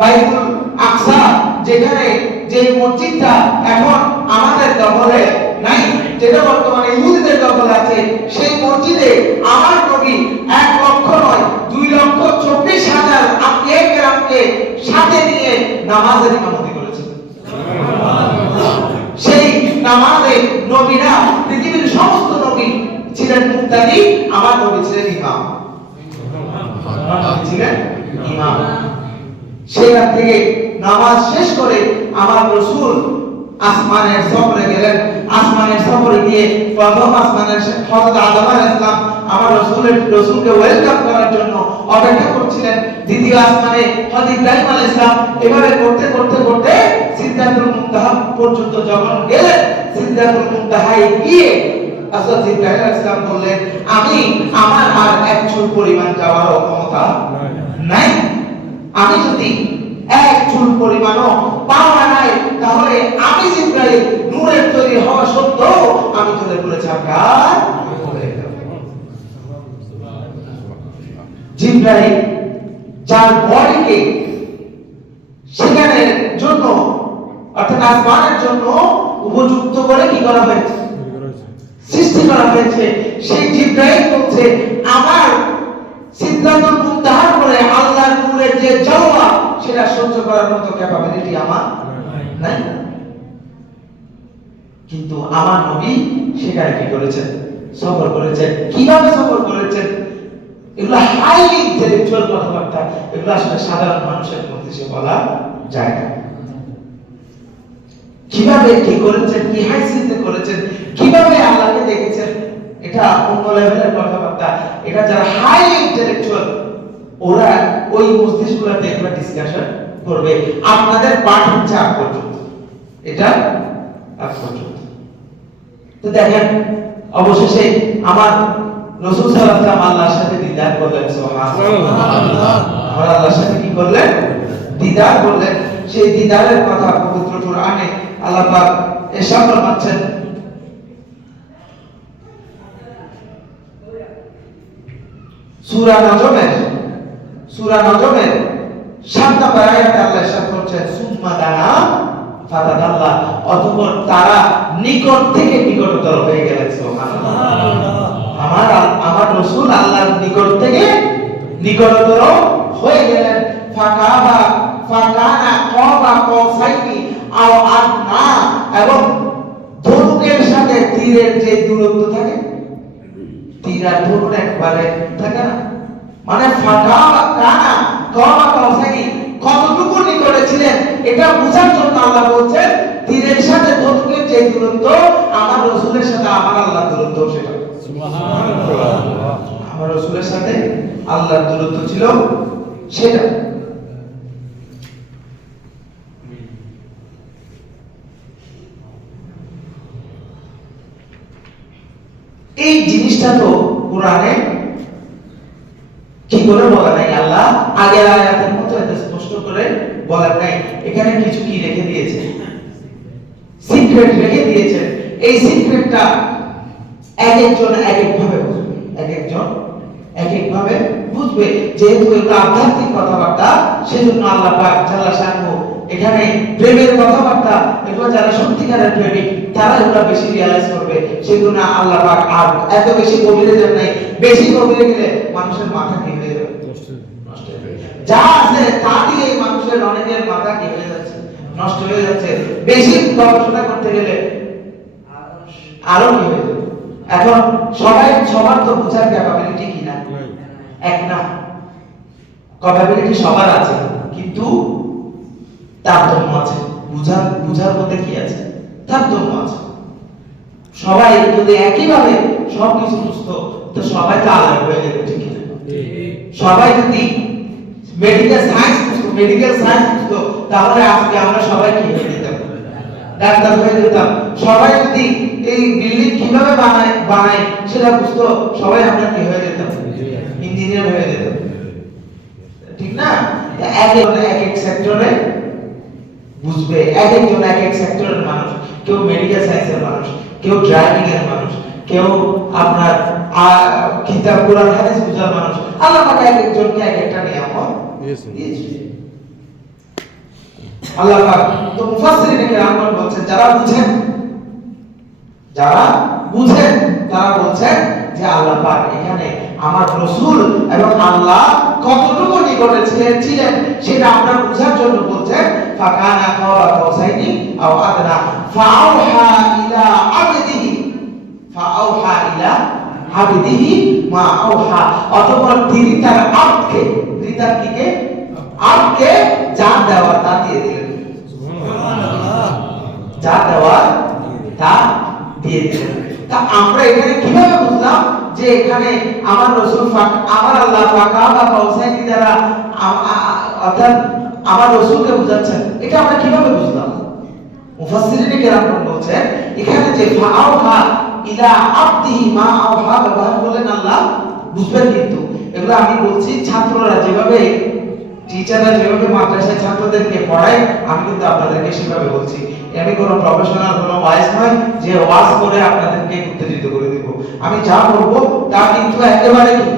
বাইতুল আকসা, যেখানে যে মসজিদটা এখন আমাদের দখলে নাই, যেটা বর্তমানে ইহুদিদের দখলে আছে, সেই মসজিদে আমার নবী 1 লক্ষ নয় 2,24,000 আম্বিয়া কেরামকে সাথে নিয়ে নামাজের ইমামতি করেছেন। সেই নামাজে নবীরা, পৃথিবীর সমস্ত নবী ছিলেন মুক্তাদি, আমার নবী ছিলেন ইমাম, আমার নবী ছিলেন ইমাম। সেখান থেকে নামাজ শেষ করে আমার রাসূল আসমানের সফরে গেলেন। আসমানের সফরে গিয়ে প্রথম আসমানের হযরত আদম আলাইহিস সালাম আমার রাসূলকে ওয়েলকাম করার জন্য অপেক্ষা করছিলেন। দ্বিতীয় আসমানে হযরত ইব্রাহিম আলাইহিস সালাম, এভাবে করতে করতে করতে সিদরাতুল মুনতাহা পর্যন্ত যখন গেলেন, সিদরাতুল মুনতাহায় গিয়ে হযরত ইব্রাহিম আলাইহিস সালাম বললেন, আমার আর এক চুল পরিমাণ যাওয়ার ক্ষমতা নাই। আমি যদি এক চুল পরিমাণও পাওয়া নাই, তাহলে আমি জিবরাইল নূরের তৈরি হওয়া সত্ত্বেও আমি চলে পড়ে ছাড়কার হয়ে যাব। জিবরাইল যার বডিকে সেখানের জন্য, অর্থাৎ আসমানের জন্য উপযুক্ত করে কি করা হয়েছে, সৃষ্টি করা হয়েছে, সেই জিবরাইল বলছে আমার সিদরাতুল মুনতাহার পরে আল্লাহর নূরের যে জলওয়া, সেটা সহ্য করার মতো ক্যাপাবিলিটি আমার নাই। কিন্তু আমার নবী সেখানে কি করেছেন, সফর করেছেন। কিভাবে সফর করেছেন, এগুলো হাইলি ইন্টেলেকচুয়াল কথাবার্তা, এগুলো আসলে সাধারণ মানুষের মধ্যে সে বলা যায় না। কিভাবে কি করেছেন, কি হাইসিতে করেছেন, কিভাবে আল্লাহকে দেখেছেন, এটা অন্য লেভেলের কথাবার্তা। এটা যারা হাইলি ইন্টেলেকচুয়াল, ওরা ওই মস্তিষ্কগুলোতে এগুলো ডিসকাশন করবে। আপনাদের পাঠ হচ্ছে আগ পর্যন্ত, এটা আগ পর্যন্ত। তো দেখেন, অবশেষে আমার রাসূল সাল্লাল্লাহু আলাইহি ওয়াসাল্লাম আল্লাহর সাথে দিদার করলেন। সুবহানাল্লাহ, আমার আল্লাহর সাথে কি করলেন, দিদার করলেন। সেই দিদারের কথা পবিত্র কোরআনে আল্লাহ পাক ইরশাদ ফরমাচ্ছেন, সূরা নজমের 7 নম্বর আয়াতে আল্লাহ ইরশাদ করছেন, সুম্মা দানা ফাতাদাল্লা, অতঃপর তারা নিকট থেকে নিকটতর হয়ে গেলেন। সুবহানাল্লাহ, আমার রাসূল আল্লাহর নিকট থেকে নিকটতর হয়ে গেলেন। ফাকাবা ফাকানা কাবা কাউসাইনি আও আদনা, এবং ধনুকের সাথে তীরের যে দূরত্ব থাকে, তীর আর ধনুক একবারে থাকে না, মানে ফাকানা কাবা কাউসাইনি কতটুকু নিকটে ছিলেন এটা বোঝার জন্য আল্লাহ বলছেন তীরের সাথে ধনুকের যে দূরত্ব আমার রাসূলের সাথে আমার আল্লাহর দূরত্ব সেটা। সুবহানাল্লাহ। আমার রাসূলের সাথে আল্লাহর দূরত্ব ছিল সেটা। এই জিনিসটা তো কোরআনে কি করে বলা নাই, আল্লাহ আগের আয়াতের মতো এত স্পষ্ট করে বলা নাই। এখানে কিছু কি রেখে দিয়েছে, সিক্রেট রেখে দিয়েছে। এই সিক্রেটটা এক একজন এক এক ভাবে বুঝবে, এক একজন এক এক ভাবে বুঝবে। যেহেতু এগুলো আধ্যাত্মিক কথাবার্তা, সেজন্য আল্লাহ পাক জাল্লা শানহু এখানে প্রেমের কথাবার্তা, এগুলো যারা সত্যিকারের প্রেমিক তারা এগুলো বেশি রিয়ালাইজ করবে। সেজন্য আল্লাহ পাক আর এত বেশি গভীরে যান নাই। বেশি গভীরে গেলে মানুষের মাথা কি হয়ে যাবে, নষ্ট হয়ে যাবে। যা আছে তা দিয়ে মানুষের অনেকের মাথা কি হয়ে যাচ্ছে, নষ্ট হয়ে যাচ্ছে। বেশি গবেষণা করতে গেলে আরো কি হয়ে যাবে। এখন সবার তো বোঝার ক্যাপাবিলিটি কি না, এক না। ক্যাপাবিলিটি সবার আছে, কিন্তু তারতম্য আছে। বুঝার মধ্যে কি আছে, তারতম্য আছে। সবাই যদি একইভাবে সবকিছু বুঝতো তো সবাই তো আলাদা হয়ে যেত, ঠিক না? সবাই যদি মেডিকেল সায়েন্স বুঝতো তাহলে আজকে আমরা সবাই কি হয়ে যেতাম, ডাক্তার হয়ে যেতাম। সবাই যদি এই বিল্ডিং কিভাবে বানায় সেটা বুঝতো, সবাই আমরা কি হয়ে যেতাম, ইঞ্জিনিয়ার হয়ে যেতাম, ঠিক না? এক এক সেক্টরে বুঝবে, এক একজন এক এক সেক্টরের মানুষ। কেউ মেডিকেল সায়েন্সের মানুষ, কেউ ড্রাইভিং এর মানুষ, কেউ আপনার কিতাব কোরআন হাদিস বুঝার মানুষ। আল্লাহ পাক এক একজনকে এক একটা নিয়ামত দিয়েছে। আল্লাহ পাক তো মুফাসসিরিনে কেরাম বলছেন, যারা বুঝেন তারা বলছেন যে আল্লাহ পাক এখানে আমার রাসূল এবং আল্লাহ কতটুকু নিকটে ছিলেন সেটা আমরা বোঝার জন্য বলছেন ফাকানা কাবা কাউসাইনি আও আদনা ফাআওহা ইলা আবদিহি মা আওহা। অতঃপর তিনি তার আব্দকে যা দেওয়া তা দিয়ে দিলেন। সুবহানাল্লাহ। যা দেওয়া তা দিয়ে দিলেন। তা আমরা এখানে কিভাবে বুঝলাম যে এখানে আমার রাসূল আমার আল্লাহ কাবা কাউসাইনি দ্বারা অর্থাৎ আমার রাসূলকে বোঝাচ্ছেন, এটা আমরা কিভাবে বুঝলাম? মুফাসসিরিনে কেরাম বলছেন এখানে যে ফাআওহা ইলা আবদিহি মা আওহা ব্যবহার করলেন আল্লাহ, বুঝবেন। কিন্তু এগুলো আমি বলছি ছাত্ররা যেভাবে, টিচাররা যেভাবে মাদ্রাসায় ছাত্রদেরকে পড়ায়, আমি কিন্তু আপনাদেরকে সেভাবে বলছি। আমি কোনো প্রফেশনাল কোনো ওয়াইজ নয় যে ওয়াজ করে আপনাদেরকে উত্তেজিত করে দেব। আমি যা বলবো তা কিন্তু একেবারে কি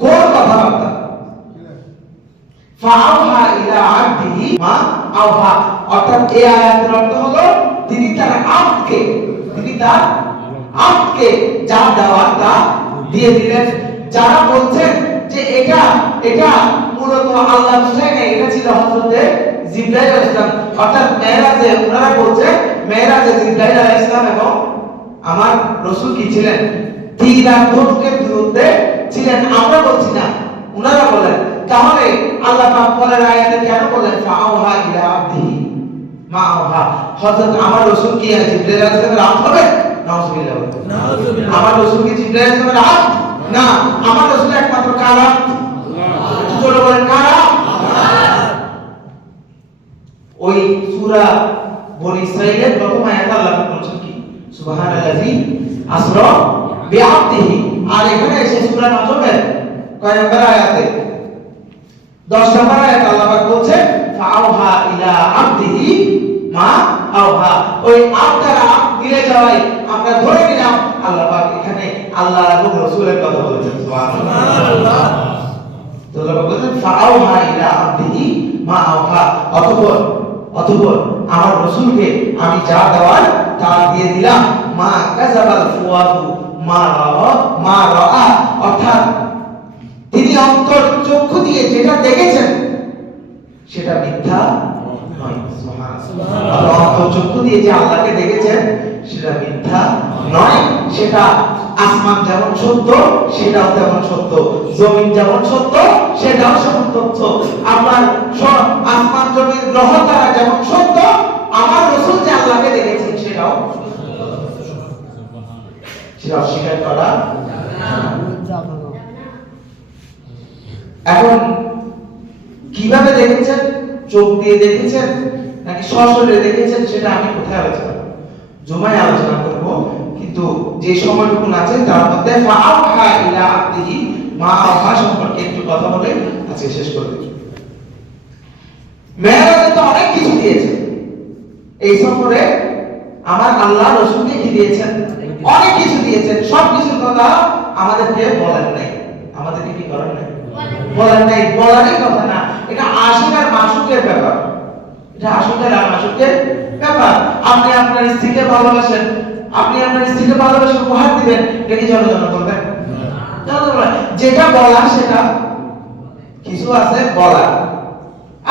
কোন কথাবার্তা। ফাআওহা ইলা আবদিহি মা আওহা, অর্থাৎ এই আয়াতের অর্থ হলো তিনি তার আব্দকে যা দেওয়া তা দিয়ে দিলেন। যারা বলছেন যে এটা মূলত আল্লাহ বুঝায় না, এটা ছিল হযরতে জিবরাইল আলাইহিস সালাম, অর্থাৎ মেরাজে ওনারা বলছেন মেরাজে জিবরাইল আলাইহিস সালাম এবং আমার রাসূল কি ছিলেন, তীর আর ধনুকের দূরত্বে ছিলেন। আমরা বলছি না, ওনারা বলেন। তাহলে আল্লাহ পাক পরের আয়াতে কেন বলেন ফাআওহা ইলা আবদিহি মা আওহা? হযরত আমার রাসূল কি জিবরাইল আলাইহিস সালামের আব্দ হবে? নাউযুবিল্লাহ। আমার রাসূল কি জিবরাইল আলাইহিস সালামের আব্দ না, আমার রাসূল একমাত্র কার আব্দ? আল্লাহ। একটু জোরে বলেন, কার আব্দ? ওই সূরা বনী ইসরাঈলের প্রথম আয়াতে আল্লাহ বলছেন কি সুবহানাল্লাযী আসরা বিআবদিহি। আর এখানে এসে সূরা নজমের কয় নম্বর আয়াতে 10 নম্বর আয়াতে আল্লাহ পাক বলছেন ফাআওহা ইলা আবদিহি মা আওহা। ওই আব্দারা মিলে যাওয়াই আমরা ধরে নিলাম আল্লাহ পাক এখানে আল্লাহ এবং রাসূলের কথা বলেছেন। সুবহানাল্লাহ। তো আল্লাহ বলেন ফাআওহা ইলা আবদিহি মা আওহা, অতঃপর আমার রাসূলকে আমি যা দেওয়ার তা দিয়ে দিলাম। মা কাযাবাল ফুয়াদু মা রাআ, অর্থাৎ তিনি অন্তর চক্ষু দিয়ে যেটা দেখেছেন সেটা মিথ্যা নয়। সুবহানাল্লাহ। অন্তর্চক্ষু দিয়ে যে আল্লাহকে দেখেছেন সেটা মিথ্যা নয়। সেটা আসমান যেমন সত্য সেটাও তেমন সত্য, জমিন যেমন সত্য সেটাও সত্য তথ্য। আপনার আসমান জমিন গ্রহ তারা যেমন সত্য, আমার রাসূল যে আল্লাহকে দেখেছেন সেটাও সেটা অস্বীকার করা। এখন কিভাবে দেখেছেন, চোখ দিয়ে দেখেছেন নাকি সশরীরে দেখেছেন, সেটা আমি কোথায় আলোচনা করব, জুমায় আলোচনা করব। কিন্তু যে সময়টুকু আছে তার মধ্যে ফাআওহা ইলা আবদিহি মা আওহা সম্পর্কে একটু কথা বলে আজকে শেষ করে দেব। মেরাজে তো অনেক কিছু দিয়েছে, এই সফরে আমার আল্লাহ রাসূলকে কি দিয়েছেন, অনেক কিছু দিয়েছেন। সব কিছুর কথা আমাদেরকে বলেন নাই, আমাদেরকে কি করেন নাই, বলেন নাই। বলারই কথা না, এটা আশিক আর মাসুকের ব্যাপার, এটা আশিকের আর মাসুকের ব্যাপার। আপনি আপনার স্ত্রীকে ভালোবাসেন, আপনি আপনার স্ত্রীকে ভালোবাসে উপহার দিবেন, এটা কি জনজনা বলবেন? যেটা বলা সেটা কিছু আছে বলা,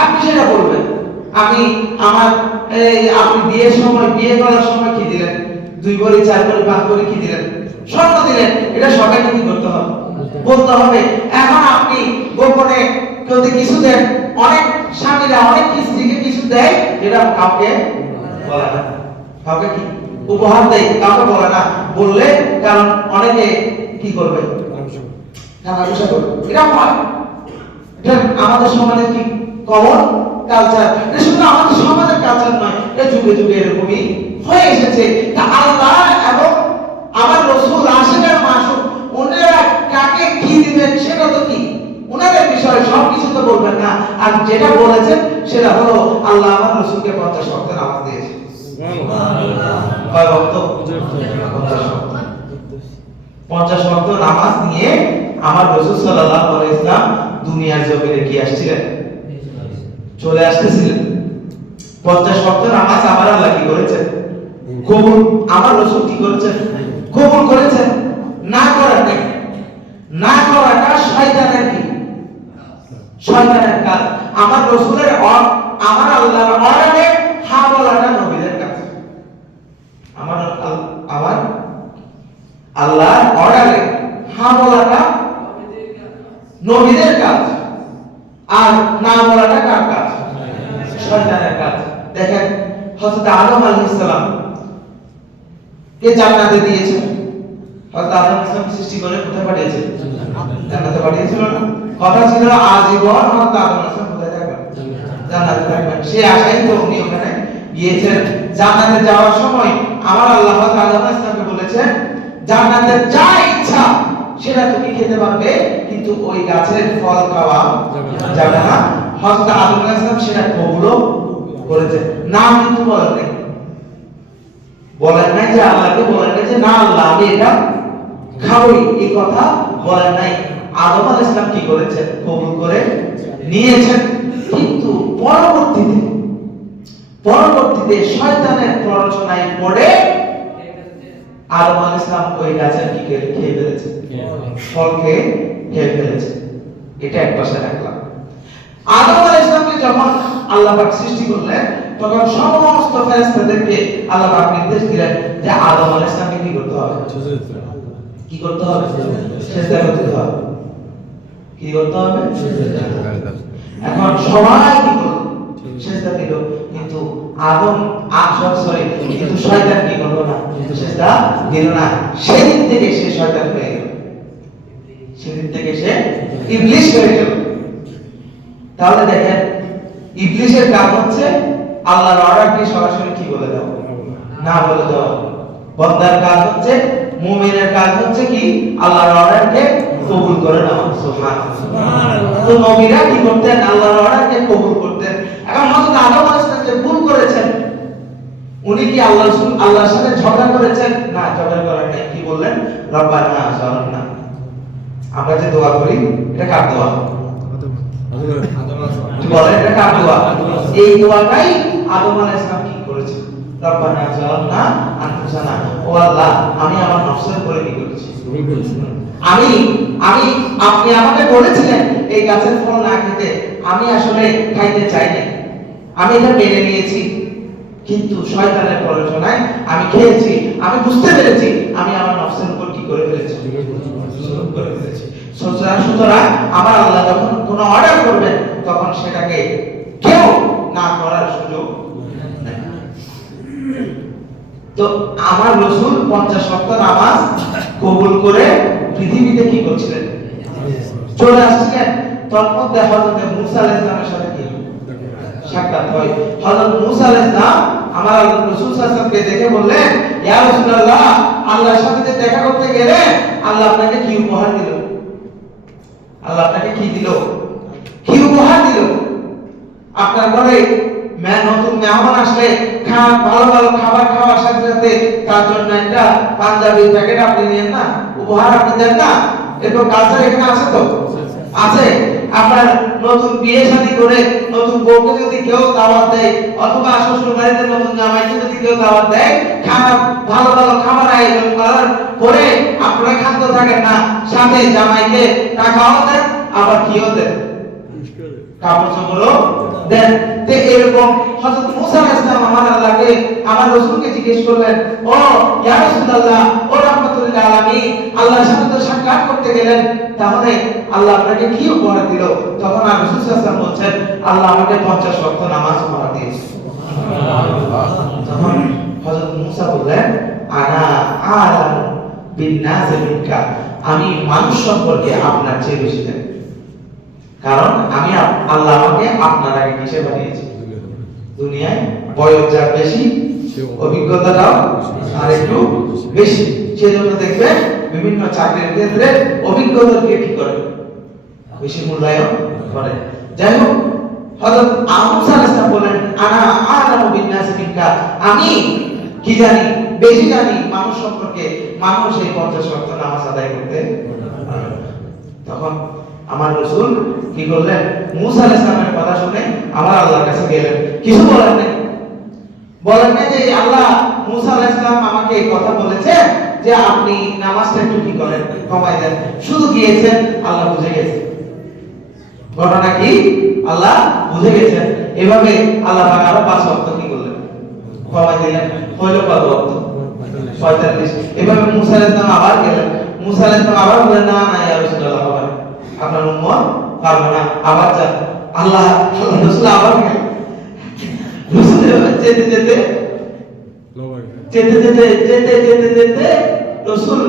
আপনি সেটা বলবেন। আমি আমার আপনি বিয়ের সময়, বিয়ে করার সময় কি দিলেন, 2 ভরি 4 ভরি 5 ভরি কি দিলেন, স্বর্ণ দিলেন, এটা সবাইকে কি করতে হবে, বলতে হবে। এখন আপনি গোপনে যদি কিছু দেন, অনেক স্বামীরা অনেক স্ত্রীকে কিছু দেয়, এটা কাউকে বলে না, কাউকে কি উপহার দেয়, কাউকে বলে না। বললে কারণ অনেকে কি করবে, টাকা-পয়সা করবে, এটা হয়। এটা আমাদের সমাজের কি কমন কালচার। এটা শুধু আমাদের সমাজের কালচার নয়, এটা যুগে যুগে এরকমই হয়ে এসেছে। তা আল্লাহ এবং আমার রাসূল আশিকের মাসুক ওনারা কাকে কি দিবেন সেটা তো কি ওনাদের বিষয়, সবকিছু তো বলবেন না। আর যেটা বলেছেন সেটা হলো আল্লাহ আমার রাসূলকে 50 ওয়াক্ত নামাজ দিয়েছে। সুবহানাল্লাহ। কয় ওয়াক্ত? 50 ওয়াক্ত নামাজ নিয়ে আমার রাসূল সাল্লাল্লাহু আলাইহি ওয়াসাল্লাম দুনিয়ার জমিনে কি আসছিলেন, চলে আসতেছিলেন। 50 ওয়াক্ত নামাজ আমার আল্লাহ কি করেছেন, কবুল। আমার রাসূল কি করেছেন, কবুল করেছেন। না করার নেই, না করাটা শয়তানের কি, শয়তানের কাজ। আমার রাসূলের আমার আল্লাহর অর্ডারে হ্যাঁ বলাটা নবীদের কাজ। আমার আল্লাহর অর্ডারে হ্যাঁ বলাটা নবীদের কাজ, আর না বলাটা কার কাজ, শয়তানের কাজ। দেখেন হযরত আদম আলাইহিস সালাম কে জান্নাতে দিয়েছেন, হযরত আদম আলাইহিস সালাম সৃষ্টি করে কোথায় পাঠিয়েছেন, জান্নাতে পাঠিয়েছিল না। কথা ছিল আজীবন হযরত আদম আলাইহিস সালাম কোথায় থাকবেন, জান্নাতে থাকবেন। সে আশাই তো উনি ওখানে গিয়েছেন। জান্নাতে যাওয়ার সময় আমার আল্লাহ হযরত আদম আলাইহিস সালামকে বলেছেন, জান্নাতের যা ইচ্ছা সেটা তুমি খেতে পারবে, কিন্তু ওই গাছের ফল খাওয়া যাবে না। হযরত আদম আলাইহিস সালাম সেটা কবুল করেছেন, না কিন্তু বলেন নাই, বলেন নাই যে আল্লাহকে বলেন নাই যে না আল্লাহ আমি এটা খাবই, এই কথা বলেন নাই। আদম আলাইহিস সালাম কি করেছেন, কবুল করে নিয়েছেন। কিন্তু পরবর্তীতে শয়তানের প্ররোচনায় পড়ে আদম আলাইহিস সালাম ওই গাছের কি খেয়ে ফেলেছে, ফল খেয়ে ফেলেছে। এটা এক পাশে রাখলাম। আদম আলাইহিস সালামকে যখন আল্লাহ পাক সৃষ্টি করলেন, তখন সমস্ত ফেরেশতাদেরকে আল্লাহ পাক নির্দেশ দিলেন যে আদম আলাইহিস সালামকে কি করতে হবে, কি করতে হবে, সিজদা করতে হবে। কি করতে হবে, এখন সবাই কি করলো, সিজদা দিল। কিন্তু কিন্তু শয়তান কি করলো না, সিজদা দিল না। সেদিন থেকে সে শয়তান হয়ে গেল, সেদিন থেকে সে ইবলিস হয়ে গেল। তাহলে দেখেন ইবলিসের কাজ হচ্ছে আল্লাহর অর্ডারকে সরাসরি কি বলে দাও, না বলে দাও। বান্দার কাজ হচ্ছে, মুমিনের কাজ হচ্ছে কি আল্লাহর অর্ডারকে কবুল করে নেওয়া। সুবহানাল্লাহ। তো নবীরা কি করতেন, আল্লাহর অর্ডারকে কবুল করতেন। এখন হযরত আদম আলাইহিস সালাম যে ভুল করেছেন, উনি কি আল্লাহর সাথে ঝগড়া করেছেন, না ঝগড়া করেন নাই। কি বললেন, রব্বানা যালামনা। আমরা যে দোয়া করি এটা কার দোয়া, বলেন এটা কার দোয়া, এই দোয়াটাই আদম আলাইহিস সালাম কি করেছেন, রব্বানা যালামনা আনফুসানা, ও আল্লাহ আমি আমার নফসের উপরে কি করেছি, আমি আমি আপনি আমাকে বলেছিলেন এই গাছের ফল না খেতে, আমি আসলে খাইতে চাইনি, আমি এটা মেনে নিয়েছি, কিন্তু শয়তানের প্ররোচনায় আমি খেয়েছি, আমি বুঝতে পেরেছি আমি আমার নফসের উপর কি করে ফেলেছি, জুলুম করে ফেলেছি। সুতরাং আমার আল্লাহ যখন কোনো অর্ডার করবেন তখন সেটাকে কেউ না করার সুযোগ নেই। তো আমার রাসূল 50 ওয়াক্ত নামাজ কবুল করে পৃথিবীতে কি করছিলেন, চলে আসছিলেন। তন্মধ্যে হযরত মূসা আলাইহিস সালামের সাথে কি সাক্ষাৎ হয়। হযরত মূসা আলাইহিস সালাম আমার রাসূল সাল্লাল্লাহু আলাইহি ওয়াসাল্লামকে দেখে বললেন, ইয়া রাসূলুল্লাহ, আল্লাহর সাথে যে দেখা করতে গেলেন আল্লাহ আপনাকে কি উপহার দিল? আল্লাহ আপনাকে কি দিল? কি উপহার দিল? আপনার ঘরে নতুন মেহমান আসলে ভালো ভালো খাবার খাওয়ার সাথে সাথে তার জন্য একটা পাঞ্জাবির প্যাকেট আপনি নিয়েন না, উপহার আপনি দেন না? এরকম কালচার এখানে আছে তো? আছে। আপনার নতুন বিয়ে শাদী করে নতুন বউকে যদি কেউ দাওয়াত দেয়, অথবা শ্বশুর বাড়িতে নতুন জামাইকে যদি কেউ দাওয়াত দেয়, খানা ভালো ভালো খাবার আয়োজন করার পরে আপনারা খাদ্য থাকেন না, সাথে জামাইকে টাকাও দেন, আবার কিও দেন, কাপড় চোপড়ও দেন। তো এরকম হযরত মূসা আলাইহিস সালাম আমার আল্লাহকে, আমার রাসূলকে জিজ্ঞেস করলেন, ও ইয়া রাসূলুল্লাহ, ও রাহমাতুল লিল আলামিন, আল্লাহর সাথে তো সাক্ষাৎ করতে গেলেন, তাহলে আল্লাহ আপনাকে কি উপহার দিল? তখন আর রাসূল সাল্লাল্লাহু আলাইহি ওয়াসাল্লাম বলছেন, আল্লাহ আমাকে 50 ওয়াক্ত নামাজ উপহার দিয়েছে। সুবহানাল্লাহ। তখন হযরত মূসা বললেন, আনা আলামু বিন নাস মিনকা, আমি মানুষ সম্পর্কে আপনার চেয়ে বেশি জানি, কারণ আমি আল্লাহ আমাকে আপনার আগে কিসে বানিয়েছি, দুনিয়ায় বয়স যার বেশি অভিজ্ঞতাটাও আর একটু বেশি, সেজন্য দেখবেন বিভিন্ন চাকরির ক্ষেত্রে অভিজ্ঞতাকে কি করে, বেশি মূল্যায়ন করে। যাই হোক, হযরত মূসা আলাইহিস সালাম বলেন, আনা আলামু বিন নাস মিনকা, আমি কি জানি, বেশি জানি মানুষ সম্পর্কে, মানুষ এই 50 ওয়াক্ত নামাজ আদায় করতে পারে। তখন আমার রাসূল কি করলেন, মূসা আলাইহিস সালামের কথা শুনে আমার আল্লাহর কাছে গেলেন, কিছু বলেন না যে আল্লাহ, মূসা আলাইহিস সালাম আমাকে এই কথা বলেছে যে আপনি নামাজটা একটু কি করেন, কমাই দেন, শুধু গিয়েছেন, আল্লাহ বুঝে গেছেন ঘটনা কি, আল্লাহ বুঝে গেছেন। এভাবে আল্লাহ পাক আরো 5 ওয়াক্ত কি করলেন, কমাই দিলেন, হইল কত ওয়াক্ত, 45। এভাবে মূসা আলাইহিস সালাম আবার গেলেন, মূসা আলাইহিস সালাম আবার বললেন, না না ইয়া রাসূলুল্লাহ, হবে না, আপনার উম্মত পারবে না, আবার যান। আল্লাহ রাসূল আবার গেলেন, রাসূল যেতে যেতে রাসূল,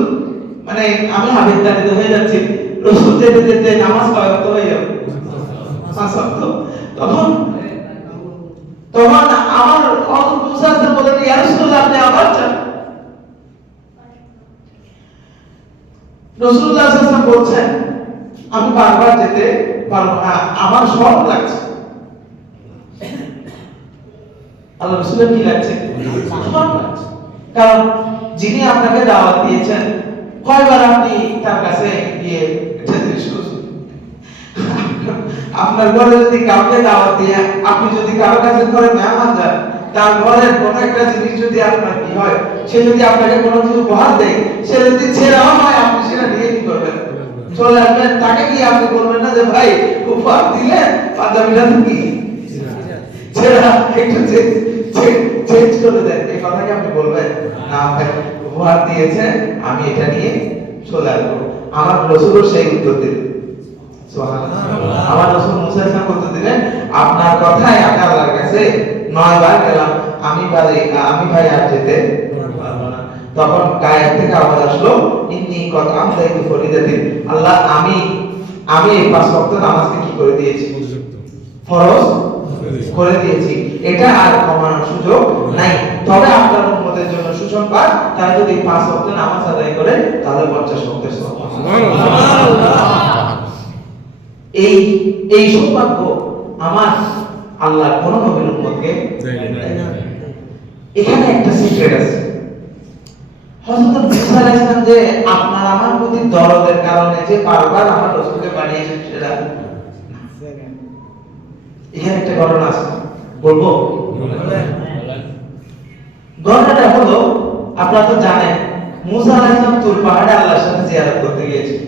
মানে আমি আবেগতাড়িত হয়ে যাচ্ছি, রাসূল যেতে যেতে নামাজ কয় ওয়াক্ত হয়ে যাবে, 5 ওয়াক্ত। তখন আমার হযরত মূসা বলেন, ইয়া রাসূলুল্লাহ, আপনি আবার যান। রাসূলুল্লাহ সাল্লাল্লাহু আলাইহি ওয়াসাল্লাম বলছেন, আমি বারবার যেতে পারবো না, আমার সব লাগছে। আল্লাহ রাসূলের কি লাগছে, সব লাগছে। কারণ যিনি আপনাকে দাওয়াত দিয়েছেন, কয়বার আপনি তার কাছে গিয়ে এটা জিজ্ঞেস করছেন? আপনার ঘরে যদি কাউকে দাওয়াত দিয়ে আপনি যদি কারো কাছে ঘরে মেহমান যান, তার ঘরের কোনো একটা জিনিস যদি আপনার কি হয়, সে যদি আপনাকে কোনো কিছু উপহার দেয়, সে যদি ছেঁড়াও হয়, আপনি সেটা নিয়ে কি করবেন, চলে আসবেন। তাকে কি আপনি বলবেন না যে ভাই উপহার দিলে পাঞ্জাবিটা কি ছেঁড়া, একটু চেঞ্জ করে দেন, এই কথা কি আপনি বলবেন? না ভাই, উপহার দিয়েছে, আমি এটা নিয়ে চলে আসবো। আমার রাসূলও সেই উত্তর দিলেন, সুবহানাল্লাহ। আমার রাসূল মূসা আলাইহিস সালাম উত্তর দিলেন, আপনার কথাই আমি আল্লাহর কাছে 9 বার গেলাম, আমি ভাই আর যেতে পারবো না। তখন গায়ের থেকে আওয়াজ আসলো, ইন্নী কদ আমদাইতু ফরিদাতিন, আল্লাহ আমি এই 5 ওয়াক্ত নামাজকে কি করে দিয়েছি, ফরজ করে দিয়েছি, এটা আর কমানোর সুযোগ নাই। তবে আপনার উম্মতের জন্য সুসংবাদ, তারা যদি 5 ওয়াক্ত নামাজ আদায় করে তাহলে 50 ওয়াক্তের সওয়াব। এই সৌভাগ্য আমার আল্লাহ কোন নবীর উম্মতকে দেয় না। এখানে একটা সিক্রেট আছে, হযরত মূসা আলাইহিস সালাম যে আপনার আমার প্রতি দরদের কারণে যে বারবার আমার রাসূলকে বানিয়েছেন, সেটা এখানে একটা ঘটনা আছে, বলবো? ঘটনাটা হলো, আপনারা তো জানেন মুসা আলাইহিস সালাম তুর পাহাড়ে আল্লাহর সাথে জিয়ারত করতে গিয়েছিল।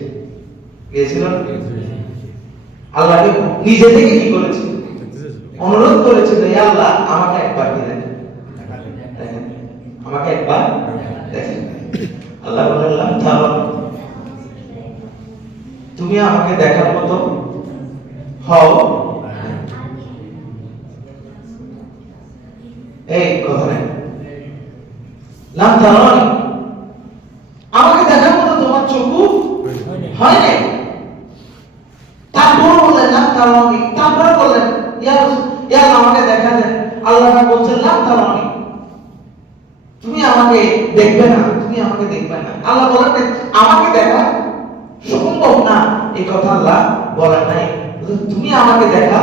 আল্লাহকে নিজে থেকে কি করেছে? অনুরোধ করেছে যে আল্লাহ আমাকে একবার দিলেন, আমাকে একবার দেখেন। আল্লাহ বললেন তুমি আমাকে দেখার মতো হও। এই কথা নেই, লাম তারানি, আমাকে দেখার মতো তোমার চক্ষু হয় নাই। তারপর বললেন লাম তারানি, তারপর বললেন ইয়া আল্লাহ আমাকে দেখা দেন। আল্লাহ বলছেন লাম তারানি, তুমি আমাকে দেখবে না, তুমি আমাকে দেখবে না। আল্লাহ বলেন আমাকে দেখা সম্ভব না, এই কথা আল্লাহ বলেন নাই। তুমি আমাকে দেখা,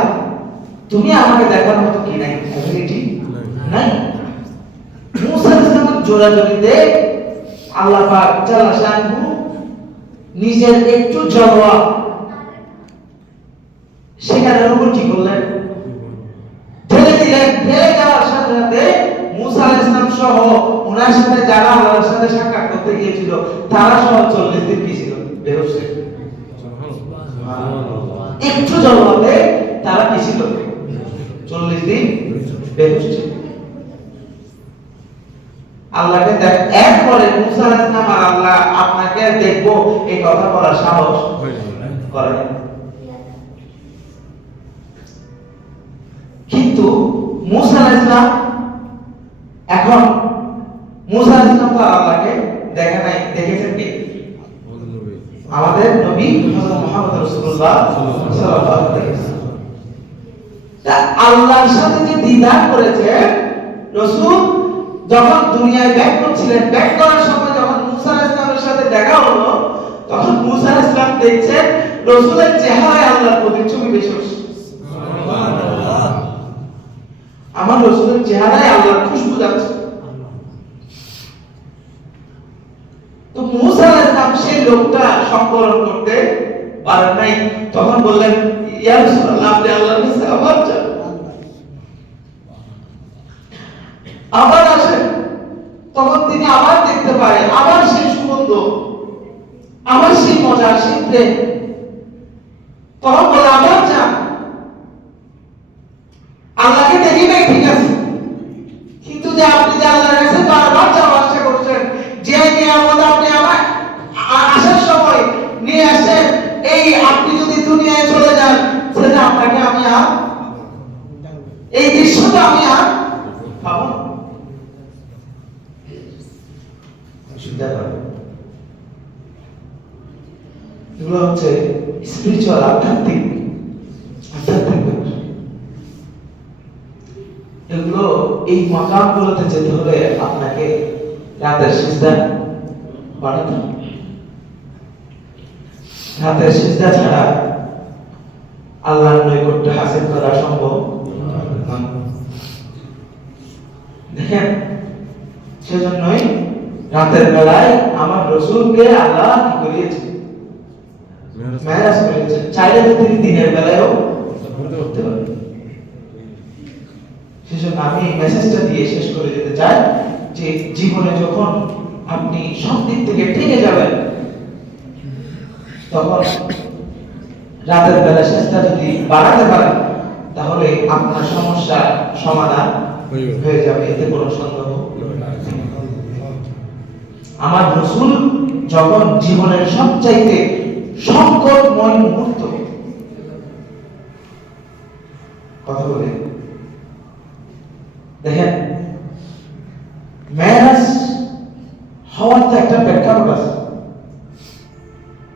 তুমি আমাকে দেখার মতো কি নাই, অ্যাবিলিটি নাই। মুসা আলাইহিস সালাম জোরাজোরিতে আল্লাহ পাক জাল্লা শানহু নিজের একটু জলওয়া সেখানের উপর কি করলেন? ঢেলে দিলেন। ঢেলে যাওয়ার সাথে সাথে মুসা আলাইহিস সালাম সহ ওনার সাথে যারা আল্লাহর সাথে সাক্ষাৎ করতে গিয়েছিল তারা সহ 40 দিন কি ছিল? বেহুশ। একটু জলওয়াতে তারা কি ছিল? 40 দিন বেহুশ ছিল। আল্লাহকে দেখ, এরপরে মুসা আলাইহিস সালাম আর আল্লাহ আপনাকে দেখবো এই কথা বলার সাহস করেন। কিন্তু মুসা আলাইহিস সালাম এখন মুসা আলাইহিস সালাম তো আল্লাহকে দেখে নাই, দেখেছেন কে? আমাদের নবী হযরত মুহাম্মদ রাসূলুল্লাহ সাল্লাল্লাহু আলাইহি ওয়াসাল্লাম। তা আল্লাহর সাথে যে দ্বিধার করেছে রাসূল যখন দুনিয়ায় ব্যাক করছিলেন, ব্যাক করার সময় যখন মুসা আলাইহিস সালামের সাথে দেখা হলো তখন মুসা আলাইহিস সালাম দেখছেন রাসূলের চেহারায় আল্লাহর প্রতিচ্ছবি বেশি হচ্ছে। সুবহানাল্লাহ, আমার রাসূলের চেহারায় আল্লাহর খুশবু যাচ্ছে। তো মুসা আলাইহিস সালাম সেই লোকটা সংবরণ করতে পারেন নাই। তখন বললেন ইয়া রাসূলুল্লাহ, আপনি আল্লাহর কাছে আবার যান, আবার আসেন। তখন তিনি আবার দেখতে পায়, আবার সেই সুগন্ধ, আবার সেই মজা, সেই প্রেম। তখন বলে আবার যান। আল্লাহকে দেখি নাই ঠিক আছে, কিন্তু যে আপনি যে আল্লাহর কাছে বারবার যাওয়ার চেষ্টা করছেন, যে নিয়ামত আপনি আমার আসার সময় নিয়ে আসেন, এই আপনি যদি দুনিয়ায় চলে যান সেটা আপনাকে আমি আর এই দৃশ্যটা আমি আর পাবো না। এগুলো হচ্ছে স্পিরিচুয়াল, আধ্যাত্মিক এগুলো। এই মাকামগুলোতে যেতে হলে আপনাকে রাতের সিজদা বাড়াতে হবে। রাতের সিজদা ছাড়া আল্লাহর নৈকট্য হাসিল করা সম্ভব নয়। দেখেন, সেজন্যই রাতের বেলায় আমার রাসূলকে আল্লাহ কি করিয়েছে? মেরাজ করিয়েছে। চাইলে তো তিনি দিনের বেলায়ও করতে পারেন। সেজন্য আমি মেসেজটা দিয়ে শেষ করে যেতে চাই যে জীবনে যখন আপনি সব দিক থেকে ঠেকে যাবেন তখন রাতের বেলা চেষ্টা যদি বাড়াতে পারেন তাহলে আপনার সমস্যা সমাধান হয়ে যাবে, এতে কোনো সন্দেহ নেই। আমার রাসূল যখন জীবনের সবচাইতে সংকটময় মুহূর্ত কথা বলে দেখেন, মেরাজ হওয়ার তো একটা প্রেক্ষাপট আছে।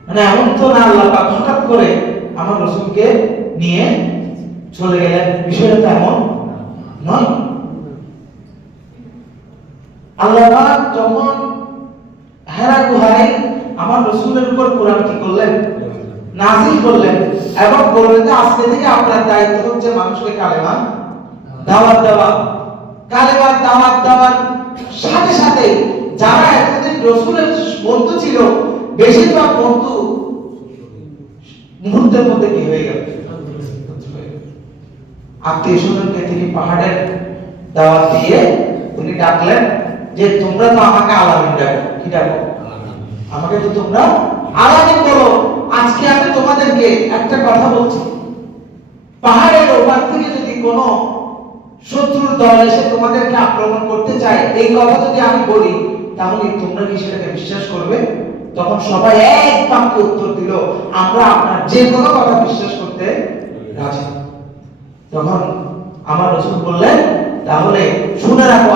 মানে এমন তো না আল্লাহ পাক হঠাৎ করে আমার রাসূলকে নিয়ে চলে গেলেন, বিষয়টা তো এমন নয়। আল্লাহ পাক যখন হেরা গুহায় আমার রাসূলের উপর কোরআন কি করলেন? নাযিল করলেন এবং বললেন যে আজকে থেকে আপনার দায়িত্ব হচ্ছে মানুষকে কালেমা দাওয়াত দেওয়া। কালেমার দাওয়াত দেওয়ার সাথে সাথে যারা এতদিন রাসূলের বন্ধু ছিল, বেশিরভাগ বন্ধু মুহূর্তের মধ্যে কি হয়ে গেল? আত্মীয় স্বজনকে তিনি পাহাড়ের দাওয়াত দিয়ে তিনি ডাকলেন যে তোমরা তো আমাকে আলামিন ডাকো, কি ডাকো? আমাকে তো তোমরা আলামিন বলো। আজকে আমি তোমাদেরকে একটা কথা বলছি, পাহাড়ের ওপার থেকে যদি কোনো শত্রুর দল এসে তোমাদেরকে আক্রমণ করতে চায়, এই কথা যদি আমি বলি, তাহলে তোমরা কি সেটাকে বিশ্বাস করবে? তখন সবাই এক বাক্যে উত্তর দিল, আমরা আপনার যে কোনো কথা বিশ্বাস করতে রাজি। তখন আমার রাসূল বললেন, তাহলে শুনে রাখো,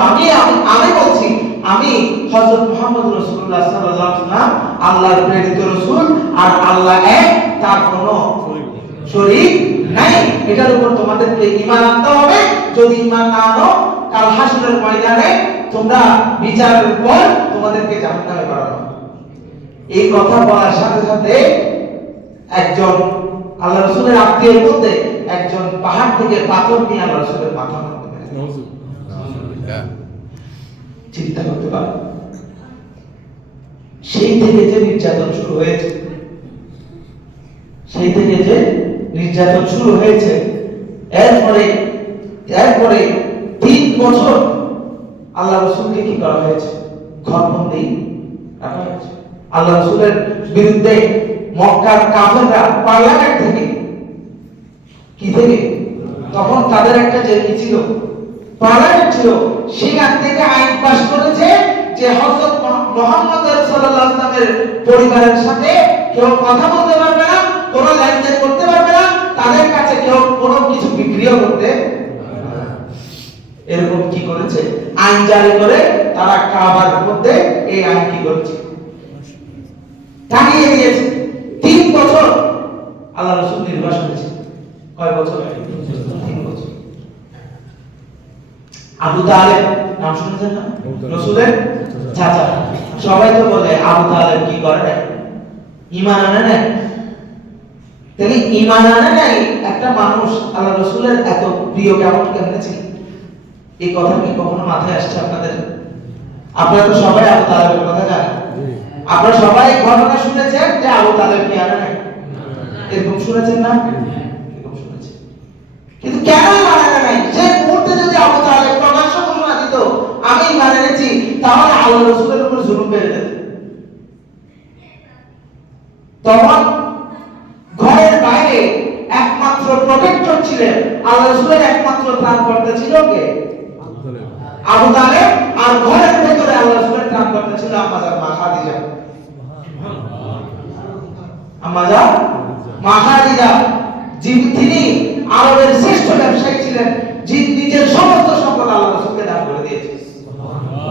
আমি বলছি, আমি হযরত মুহাম্মদ রাসূলুল্লাহ সাল্লাল্লাহু আলাইহি ওয়াসাল্লাম আল্লাহর প্রেরিত রাসূল, আর আল্লাহ এক, তার কোনো শরীক নাই। এটার উপর তোমাদেরকে ঈমান আনতে হবে। যদি ঈমান না আনো, কাল হাসরের ময়দানে তোমরা বিচারের পর তোমাদেরকে জাহান্নামে পাঠানো। এই কথা বলার সাথে সাথে একজন আল্লাহ রাসূলের আত্মীয়ের মধ্যে একজন পাহাড় থেকে পাথর নিয়ে আল্লাহ রাসূলের মাথা মারতে পারে। চিন্তা করতে পারে, সেই থেকে যে নির্যাতন শুরু হয়েছে, সেই থেকে যে নির্যাতন শুরু হয়েছে, এরপরে 3 বছর আল্লাহ রাসূলকে কি করা হয়েছে? ঘরবন্দি রাখা হয়েছে। আল্লাহ রাসূলের বিরুদ্ধে মক্কার কাফেররা পার্লামেন্ট থেকে, কি থেকে, তখন তাদের একটা যে কি ছিল, পার্লামেন্ট ছিল, সেখান থেকে আইন পাস করেছে যে হযরত মুহাম্মদ সাল্লাল্লাহু আলাইহি ওয়াসাল্লামের পরিবারের সাথে কেউ কথা বলতে পারবে না, কোনো লেনদেন করতে পারবে না, তাদের কাছে কেউ কোনো কিছু বিক্রিও করতে পারবে না। এরকম কি করেছে? আইন জারি করে তারা কাবার মধ্যে এই আইন কি করেছে? টানিয়ে দিয়েছে। 3 বছর আল্লাহ রাসূল নির্বাসন হয়েছে। কয় বছর? 3 বছর। আবু তালেব নাম শুনেছেন না? রাসূলের চাচা। সবাই তো বলে আবু তালেব কি করে না, ঈমান আনে না। তাহলে ঈমান আনে নাই একটা মানুষ আল্লাহ রাসূলের এত প্রিয় কেমনে ছিল? এই কথা কি কখনো মাথায় আসছে আপনাদের? আপনারা তো সবাই আবু তালেবের কথা জানেন। আপনারা সবাই ঘটনা শুনেছেন যে আবু তালেব কি আনে নাই? এরকম শুনেছেন না? এরকম শুনেছেন। কিন্তু কেন মানে নাই? যে মুহূর্তে যদি আবু তালেব প্রকাশ্য ঘোষণা দিত আমি ঈমান এনেছি, তাহলে আল্লাহ রাসূলের উপর জুলুম বেড়ে যেত। তখন ঘরের বাইরে একমাত্র প্রোটেক্টর ছিলেন, আল্লাহ রাসূলের একমাত্র ত্রাণকর্তা ছিল কে? আবু তালেব। আর ঘরের ভেতরে আল্লাহ রাসূলের ত্রাণকর্তা ছিল মা খাদিজা। মা খাদিজা তিনি আরবের শ্রেষ্ঠ ব্যবসায়ী ছিলেন, যিনি নিজের সমস্ত সম্পদ আল্লাহ রাসূলকে দান করে দিয়েছেন।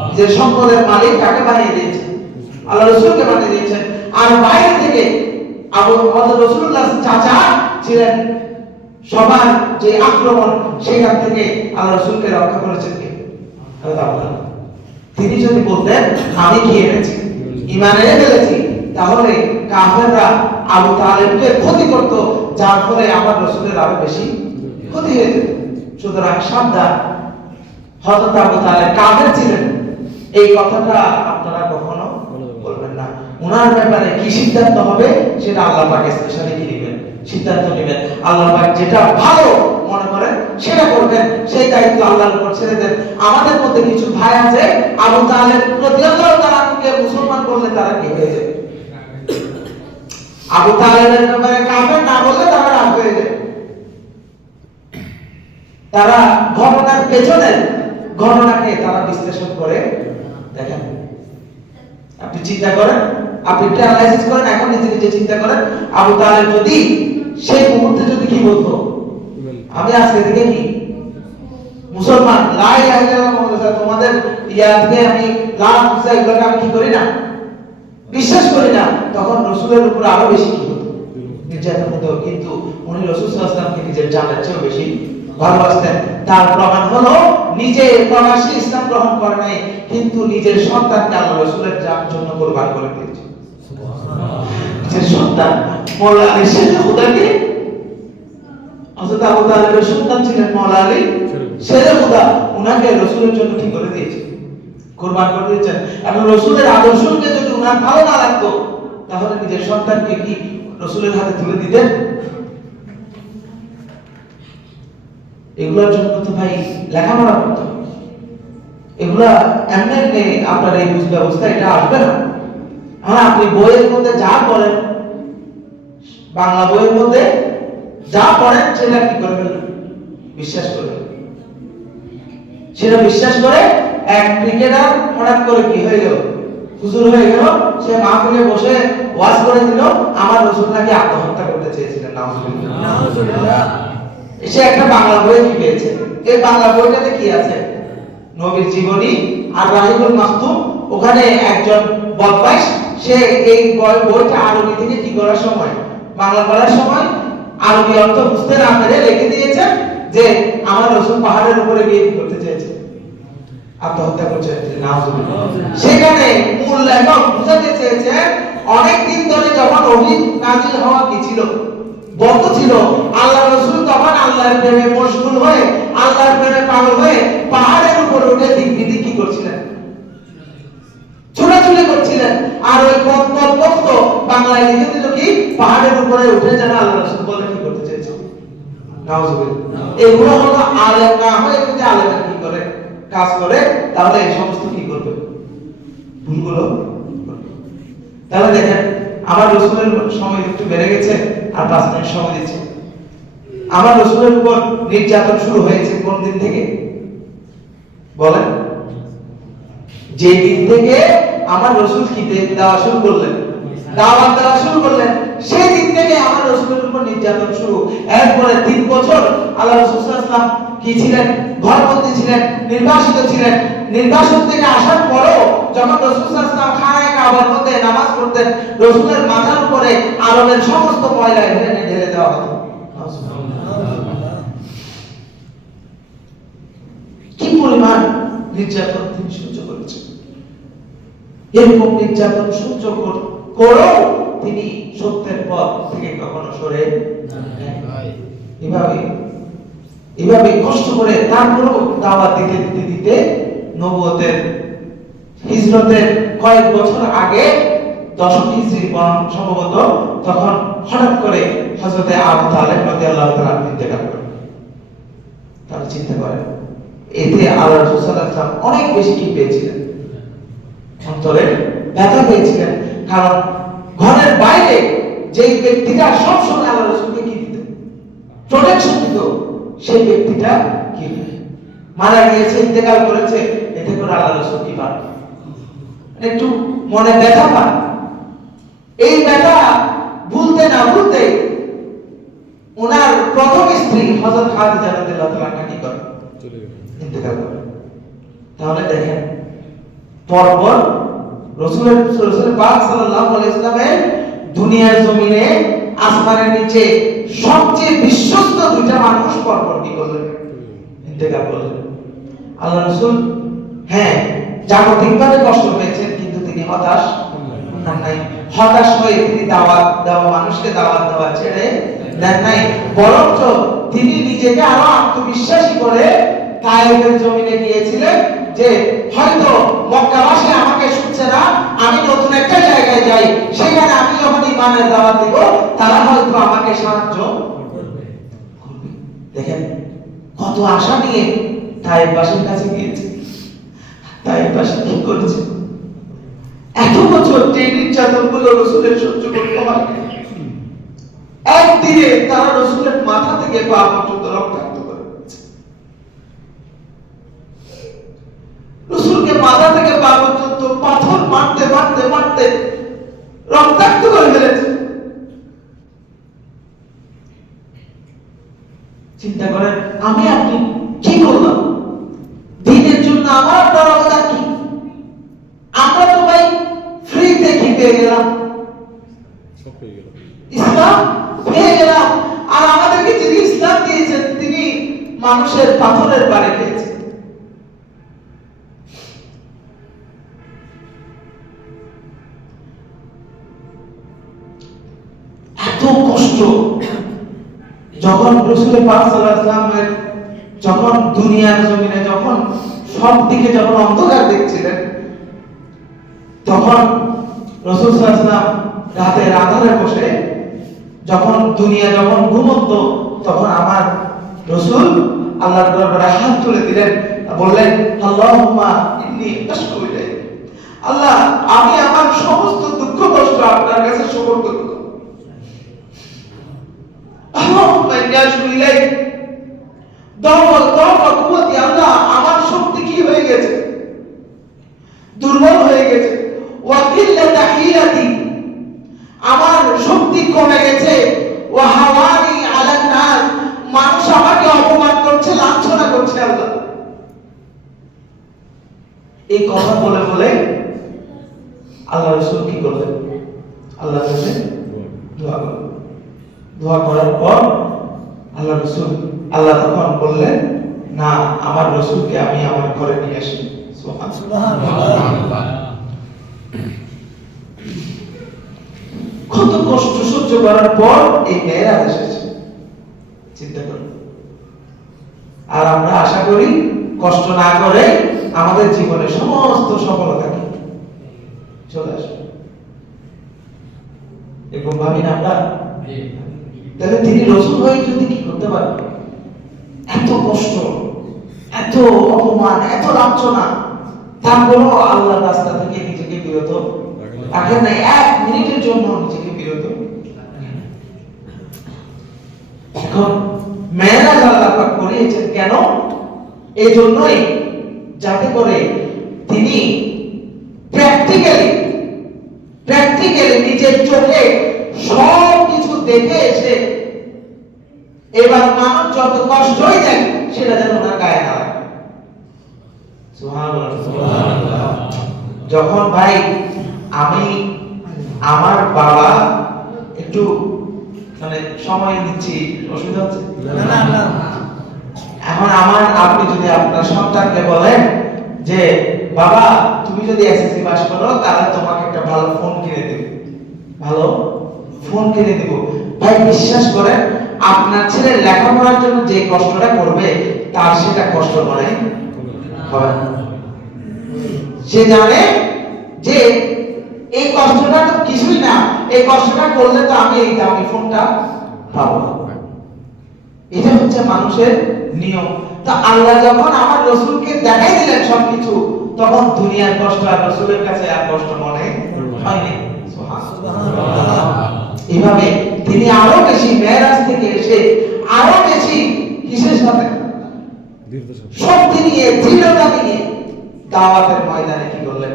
নিজের সম্পদের মালিক কাকে বানিয়ে দিয়েছেন? আল্লাহ রাসূলকে বানিয়ে দিয়েছেন। আর বাইরে থেকে হযরত রাসূলুল্লাহ চাচা ছিলেন, সবার যে আক্রমণ সেখান থেকে আল্লাহ রাসূলকে রক্ষা করেছেন কে? তিনি যদি বলতেন আমি কি এনেছি, ঈমান এনে ফেলেছি, তাহলে কাফেররা আবু তালেবকে ক্ষতি করত, যার ফলে আমার রাসূলের আরো বেশি ক্ষতি হয়ে যেত। সুতরাং সাবধান, হযরত আবু তালেব কাফের ছিলেন, এই কথাটা আপনারা কখনো বলবেন না। ওনার ব্যাপারে কি সিদ্ধান্ত হবে সেটা আল্লাহ পাক স্পেশালি কি নেবেন, সিদ্ধান্ত নেবেন। আল্লাহ পাক যেটা ভালো মনে করেন সেটা করবেন, সেই দায়িত্ব আল্লাহর উপর ছেড়ে দেন। আমাদের মধ্যে কিছু ভাই আছে, আবু তালেব রাদিয়াল্লাহু তাআলাকে মুসলমান বললে তারা কি হয়ে যায়? আবু তালেবের ব্যাপারে কাফের না বললে তারা রাগ হয়ে যায়। তারা ঘটনার পেছনের ঘটনাকে তারা বিশ্লেষণ করে দেখেন। আপনি চিন্তা করেন, আপনি অ্যানালাইসিস করেন, এখন নিজে চিন্তা করেন, আবু তালেব যদি সেই মুহূর্তে যদি কি বলতো, আমি আজকে থেকে কি মুসলমান, লা ইলাহা ইল্লাল্লাহ মুহাম্মাদুর তোমাদের ইয়াদকে আমি লা মুসা এগুলোকে আমি কি করি না, বিশ্বাস করি না, তখন রাসূলের উপর আরো বেশি কি হতো, নির্যাতন হতো। কিন্তু উনি রাসূল সাল্লাল্লাহু আলাইহি ওয়াসাল্লামকে নিজের জানের চেয়েও বেশি ভালোবাসতেন। তার প্রমাণ হলো নিজে প্রকাশ্যে ইসলাম গ্রহণ করে নাই, কিন্তু নিজের সন্তানকে আল্লাহ রাসূলের জন্য কুরবান করে দিয়েছে। সুবহানাল্লাহ। নিজের সন্তান মাওলা আলী শেরে খুদাকে, হযরত আবু তালেবের সন্তান ছিলেন মাওলা আলী শেরে খুদা, উনাকে রাসূলের জন্য কি করে দিয়েছে, কুরবান করে দিয়েছেন। এখন রাসূলের আদর্শকে যদি উনার ভালো না লাগতো, তাহলে নিজের সন্তানকে কি রাসূলের হাতে তুলে দিতেন? এগুলোর জন্য তো ভাই লেখাপড়া করতে হবে। এগুলা এমনি আপনার এই বুঝ ব্যবস্থা এটা আসবে না। হ্যাঁ, আপনি বইয়ের মধ্যে যা পড়েন, বাংলা বইয়ের মধ্যে যা পড়েন সেটা কি করবেন, বিশ্বাস করবেন। সেটা বিশ্বাস করে এক ক্রিকেটার হঠাৎ করে কি হয়ে গেল, হুজুর হয়ে গেল, সে মাহফিলে বসে ওয়াজ করে দিল আমার রাসূল নাকি আত্মহত্যা করতে চেয়েছিলেন। নাউজুবিল্লাহ। সে একটা বাংলা বই কি পেয়েছে, এই বাংলা বইটাতে কি আছে, নবীর জীবনী আর রাহিবুল মাকতুম। ওখানে একজন বদমাইশ সে এই বইটা আরবি থেকে কি করার সময়, বাংলা করার সময় আরবি অর্থ বুঝতে না পেরে লিখে দিয়েছে যে আমার রাসূল পাহাড়ের উপরে গিয়ে কি করতে চেয়েছে, আত্মহত্যা করতে চেয়েছে। নাউজুবিল্লাহ। সেখানে মূল লেখক বুঝাতে চেয়েছে অনেক দিন ধরে যখন ওহী নাযিল হওয়া কি ছিল, বন্ধ ছিল, আল্লাহ রাসূল তখন আল্লাহর প্রেমে মশগুল হয়ে, আল্লাহর প্রেমে পাগল হয়ে পাহাড়ের উপর উঠে দিক বিদিক কি করছিলেন, ছোটাছুটি করছিলেন। আর ওই ভক্ত বাংলায় লিখে দিল কি, পাহাড়ের উপরে উঠে যেন আল্লাহ রাসূল বলে কি করতে চেয়েছে। নাউজুবিল্লাহ। এগুলো হলো আলেম না হয়ে যদি আলেমের কি করে কাজ করে, তাহলে এই সমস্ত কি করবে, ভুলগুলো। তাহলে দেখেন আমার রাসূলের সময় একটু বেড়ে গেছে, আর 5 মিনিট সময় দিচ্ছে। আমার রাসূলের উপর নির্যাতন শুরু হয়েছে কোন দিন থেকে বলেন? যে দিন থেকে আমার রাসূল কি দেওয়া শুরু করলেন, দাওয়াত দেওয়া শুরু করলেন, সেই দিন থেকে আমার রাসূলের উপর নির্যাতন শুরু। এরপরে 3 বছর আল্লাহ রাসূল সাল্লাল্লাহু আলাইহি ওয়াসাল্লাম কি ছিলেন, ঘরবন্দি ছিলেন, নির্বাসিত ছিলেন। নির্বাসন থেকে আসার পরেও যখন রাসূল সাল্লাল্লাহু আলাইহি ওয়াসাল্লাম খানায়ে কাবার মধ্যে নামাজ পড়তেন, রাসূলের মাথার উপরে আরবের সমস্ত ময়লা এনে ঢেলে দেওয়া হতো। কি পরিমাণ নির্যাতন তিনি সহ্য করেছেন। এরকম নির্যাতন সহ্য করেও তিনি সত্যের পথ থেকে কখনো সরে এভাবে কষ্ট করে তারপরও দাওয়াত দিতে নবুয়তের হিজরতের কয়েক বছর আগে, 10 হিজরি সম্ভবত, তখন হঠাৎ করে হযরতে আবু তালেব রাদিয়াল্লাহু তাআলা ইন্তেকাল করেন। তাহলে চিন্তা করেন, এতে আল্লাহ রাসূল সাল্লাল্লাহু আলাইহি ওয়াসাল্লাম অনেক বেশি কি পেয়েছিলেন, অন্তরে ব্যথা পেয়েছিলেন। কারণ ঘরের বাইরে যে ব্যক্তিটা সব সময় আল্লাহ রাসূলকে কি দিত, প্রোটেকশন দিত, সেই ব্যক্তিটা কি মারা গিয়েছে, ইন্তেকাল করেছে। এতে করে আল্লাহ রাসূল কি পান, একটু মনে ব্যথা পান। এই ব্যথা ভুলতে না ভুলতে ওনার প্রথম স্ত্রী হযরত খাদিজা রাদিয়াল্লাহু তাআলা কি করেন, ইন্তেকাল করেন। তাহলে দেখেন পরপর রাসূল পাক সাল্লাল্লাহু আলাইহি ওয়াসাল্লামের দুনিয়ার জমিনে আসমানের নিচে সবচেয়ে বিশ্বস্ত দুইটা মানুষ পরপর কি করলেন, ইন্তেকাল করলেন। আল্লাহ রাসূল হ্যাঁ জাগতিকভাবে কষ্ট পেয়েছেন, কিন্তু তিনি হতাশ হন নাই। হতাশ হয়ে তিনি দাওয়াত দেওয়া, মানুষকে দাওয়াত দেওয়া ছেড়ে দেন নাই, বরঞ্চ তিনি নিজেকে আরো আত্মবিশ্বাসী করে তায়েফের জমিনে গিয়েছিলেন যে হয়তো মক্কাবাসী আমাকে শুনছে না, আমি নতুন একটা জায়গায় যাই, সেখানে আমি যখন ঈমানের দাওয়াত দেব তারা হয়তো আমাকে সাহায্য করবে। দেখেন কত আশা নিয়ে তায়েফবাসীর কাছে গিয়েছে। তায়েফবাসী কি করেছে, এত বছর যে নির্যাতনগুলো রাসূলের সহ্য করতে হয়, একদিনে তারা রাসূলের মাথা থেকে পা পর্যন্ত রক্তাক্ত করে দিয়েছে। রাসূলকে মাথা থেকে পা পর্যন্ত পাথর মারতে মারতে মারতে রক্তাক্ত করে ফেলেছে। চিন্তা করেন আমি আপনি কি করলাম দিনের জন্য, আমার দরকার কি? আমরা তো ভাই ফ্রিতে কি পেয়ে গেলাম, ইসলাম পেয়ে গেলাম। আর আমাদেরকে যিনি ইসলাম দিয়েছেন তিনি মানুষের পাথরের বাড়ি খেয়েছেন। এত কষ্ট যখন রাসূল পাক সাল্লাল্লাহু আলাইহি ওয়াসাল্লামের যখন দুনিয়ার জমিনে যখন সব দিকে যখন অন্ধকার দেখছিলেন, তখন রাসূল সাল্লাল্লাহু আলাইহি ওয়াসাল্লাম রাতের আঁধারে বসে যখন দুনিয়া যখন ঘুমন্ত, তখন আমার রাসূল আল্লাহর দরবারে হাত তুলে দিলেন, বললেন আল্লাহুম্মা ইন্নী আশকু ইলাইক, আল্লাহ আমি আমার সমস্ত দুঃখ কষ্ট আপনার কাছে সমর্পণ করব। আল্লাহুম্মা ইন্নী আশকু ইলাইক দাওয়া কুওয়াতি, আল্লাহ আমার শক্তি কি হয়ে গেছে, দুর্বল হয়ে গেছে। ওয়া কিল্লাতা হিলাতি, আমার শক্তি কমে গেছে। ওয়া হাওয়ানি আলান নাস, মানুষ আমাকে অপমান করছে, লাঞ্ছনা করছে। আল্লাহ এই কথা বলে বলে আল্লাহ রাসূল কি করলেন? আল্লাহর কাছে দোয়া করলেন। দোয়া করার পর আল্লাহ তখন বললেন, না, আমার রাসূলকে আমি আমার ঘরে নিয়ে আসি। সুবহানাল্লাহ। কত কষ্ট সহ্য করার পর এই মেয়েরাজ এসেছে, চিন্তা করুন। আর আমরা আশা করি কষ্ট না করে আমাদের জীবনে সমস্ত সফলতা কি চলে আসবে, এরকম ভাবি না আমরা? তাহলে তিনি রাসূল হয়ে যদি কি করতে পারেন? এত কষ্ট, এত অপমান, এত লাঞ্ছনা, তারপরও আল্লাহর রাস্তা থেকে নিজেকে বিরত রাখেন না, এক মিনিটের জন্য নিজেকে বিরত। এখন মেয়েরাজ আল্লাহ পাক করিয়েছেন কেন? এই জন্যই যাতে করে তিনি প্র্যাকটিক্যালি নিজের চোখে সব কিছু দেখে এসে এবার মানুষ যত কষ্টই দেয় সেটা যেন ওনার গায়ে না লাগে। সুবহানাল্লাহ। যখন ভাই আমি আমার বাবা একটু মানে সময় নিচ্ছি, অসুবিধা হচ্ছে না? এখন আপনি যদি আপনার সন্তানকে বলেন যে বাবা তুমি যদি এসএসসি পাস করো তাহলে তোমাকে একটা ভালো ফোন কিনে দেব, ভাই বিশ্বাস করেন আপনার ছেলে লেখাপড়ার জন্য যে কষ্টটা করবে তার সেটা কষ্ট মনে হবে না। সে জানে যে এই কষ্টটা তো কিছুই না, এই কষ্টটা করলে তো আমি এই দামি ফোনটা পাবো। এটা হচ্ছে মানুষের নিয়ম। তো আল্লাহ যখন আমার রাসূলকে দেখাই দিলেন সবকিছু, তখন দুনিয়ার কষ্ট আর রাসূলের কাছে আর কষ্ট মনে হয়নি। সুবহানাল্লাহ। এইভাবে তিনি আরো বেশি মেরাজ থেকে এসে আরো বেশি কিসের সাথে শক্তি নিয়ে, দৃঢ়তা নিয়ে দাওয়াতের ময়দানে কি করলেন?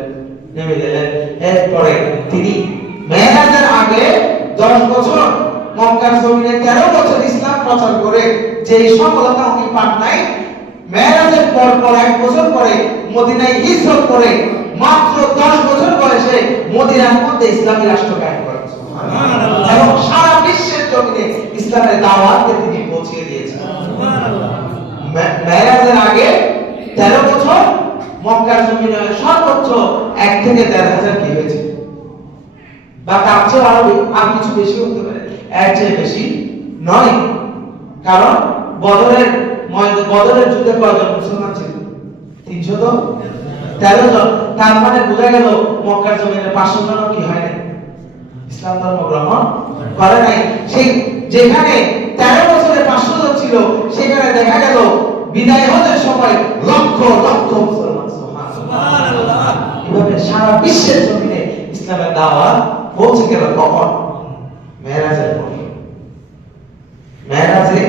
নেমে গেলেন। এরপরে তিনি মেরাজের আগে 10 বছর মক্কার জমিনে 13 বছর ইসলাম প্রচার করে যে সফলতা উনি পান নাই, মেরাজের পর 1 বছর পরে মদিনায় হিজরত করে মাত্র 10 বছর বয়সে মদিনার মধ্যে ইসলামী রাষ্ট্র কায়েম করেন। সুবহানাল্লাহ। এবং সারা বিশ্বের জমিনে ইসলামের দাওয়াতকে তিনি পৌঁছে দিয়েছেন। সুবহানাল্লাহ। মেরাজের আগে 13 বছর মক্কার জমিনে সর্বোচ্চ 1 থেকে 1,500 কি হয়েছে, বা তার চেয়ে আর কিছু বেশি হতে পারে, এর চেয়ে বেশি নয়। কারণ বদরের যুদ্ধে কয়জন মুসলমান ছিল? 313 জন। তার মানে বোঝা গেল মক্কার জমিনে 500 জন কি হয় নাই, ইসলাম ধর্ম গ্রহণ করে নাই। সেই যেখানে 13 বছরে 500 জন ছিল, সেখানে দেখা গেল বিদায় হজের সময় লক্ষ লক্ষ মুসলমান। সুবহানাল্লাহ। এভাবে সারা বিশ্বের জমিনে ইসলামের দাওয়াত পৌঁছে গেল। কখন? মেরাজের পর। মেরাজে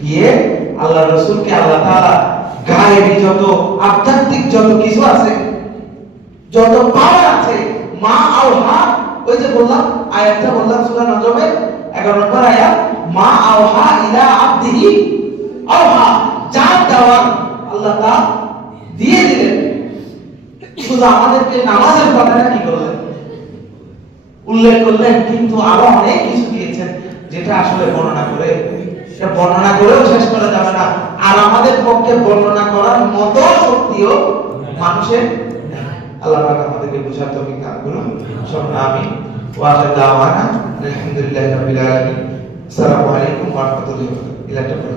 গিয়ে আল্লাহ রাসূলকে আল্লাহ তাআলা গায়েবী যত আধ্যাত্মিক যত কিছু আছে, যত পাওয়ার আছে, মা আওহা, ওই যে বললাম আয়াতটা বললাম সূরা নজমের 11 নম্বর আয়াত, মা আওহা ইলা আবদিহি আওহা, যার দেওয়ার আল্লাহ তা দিয়ে দিলেন। শুধু আমাদেরকে নামাজের কথাটা কি করলেন? উল্লেখ করলেন, কিন্তু আরো অনেক কিছু দিয়েছেন যেটা আসলে বর্ণনা করেও শেষ করা যাবে না। আর আমাদের পক্ষে বর্ণনা করার মতো শক্তিও মানুষের আল্লাহ পাক আমাদেরকে বুঝার তৌফিক দান করুন। সবনা আমিন। ওয়া আখিরু দাওয়ানা আলহামদুলিল্লাহি রাব্বিল আলামিন। আসসালামু আলাইকুম ওয়া রাহমাতুল্লাহি ওয়া বারাকাতুহু।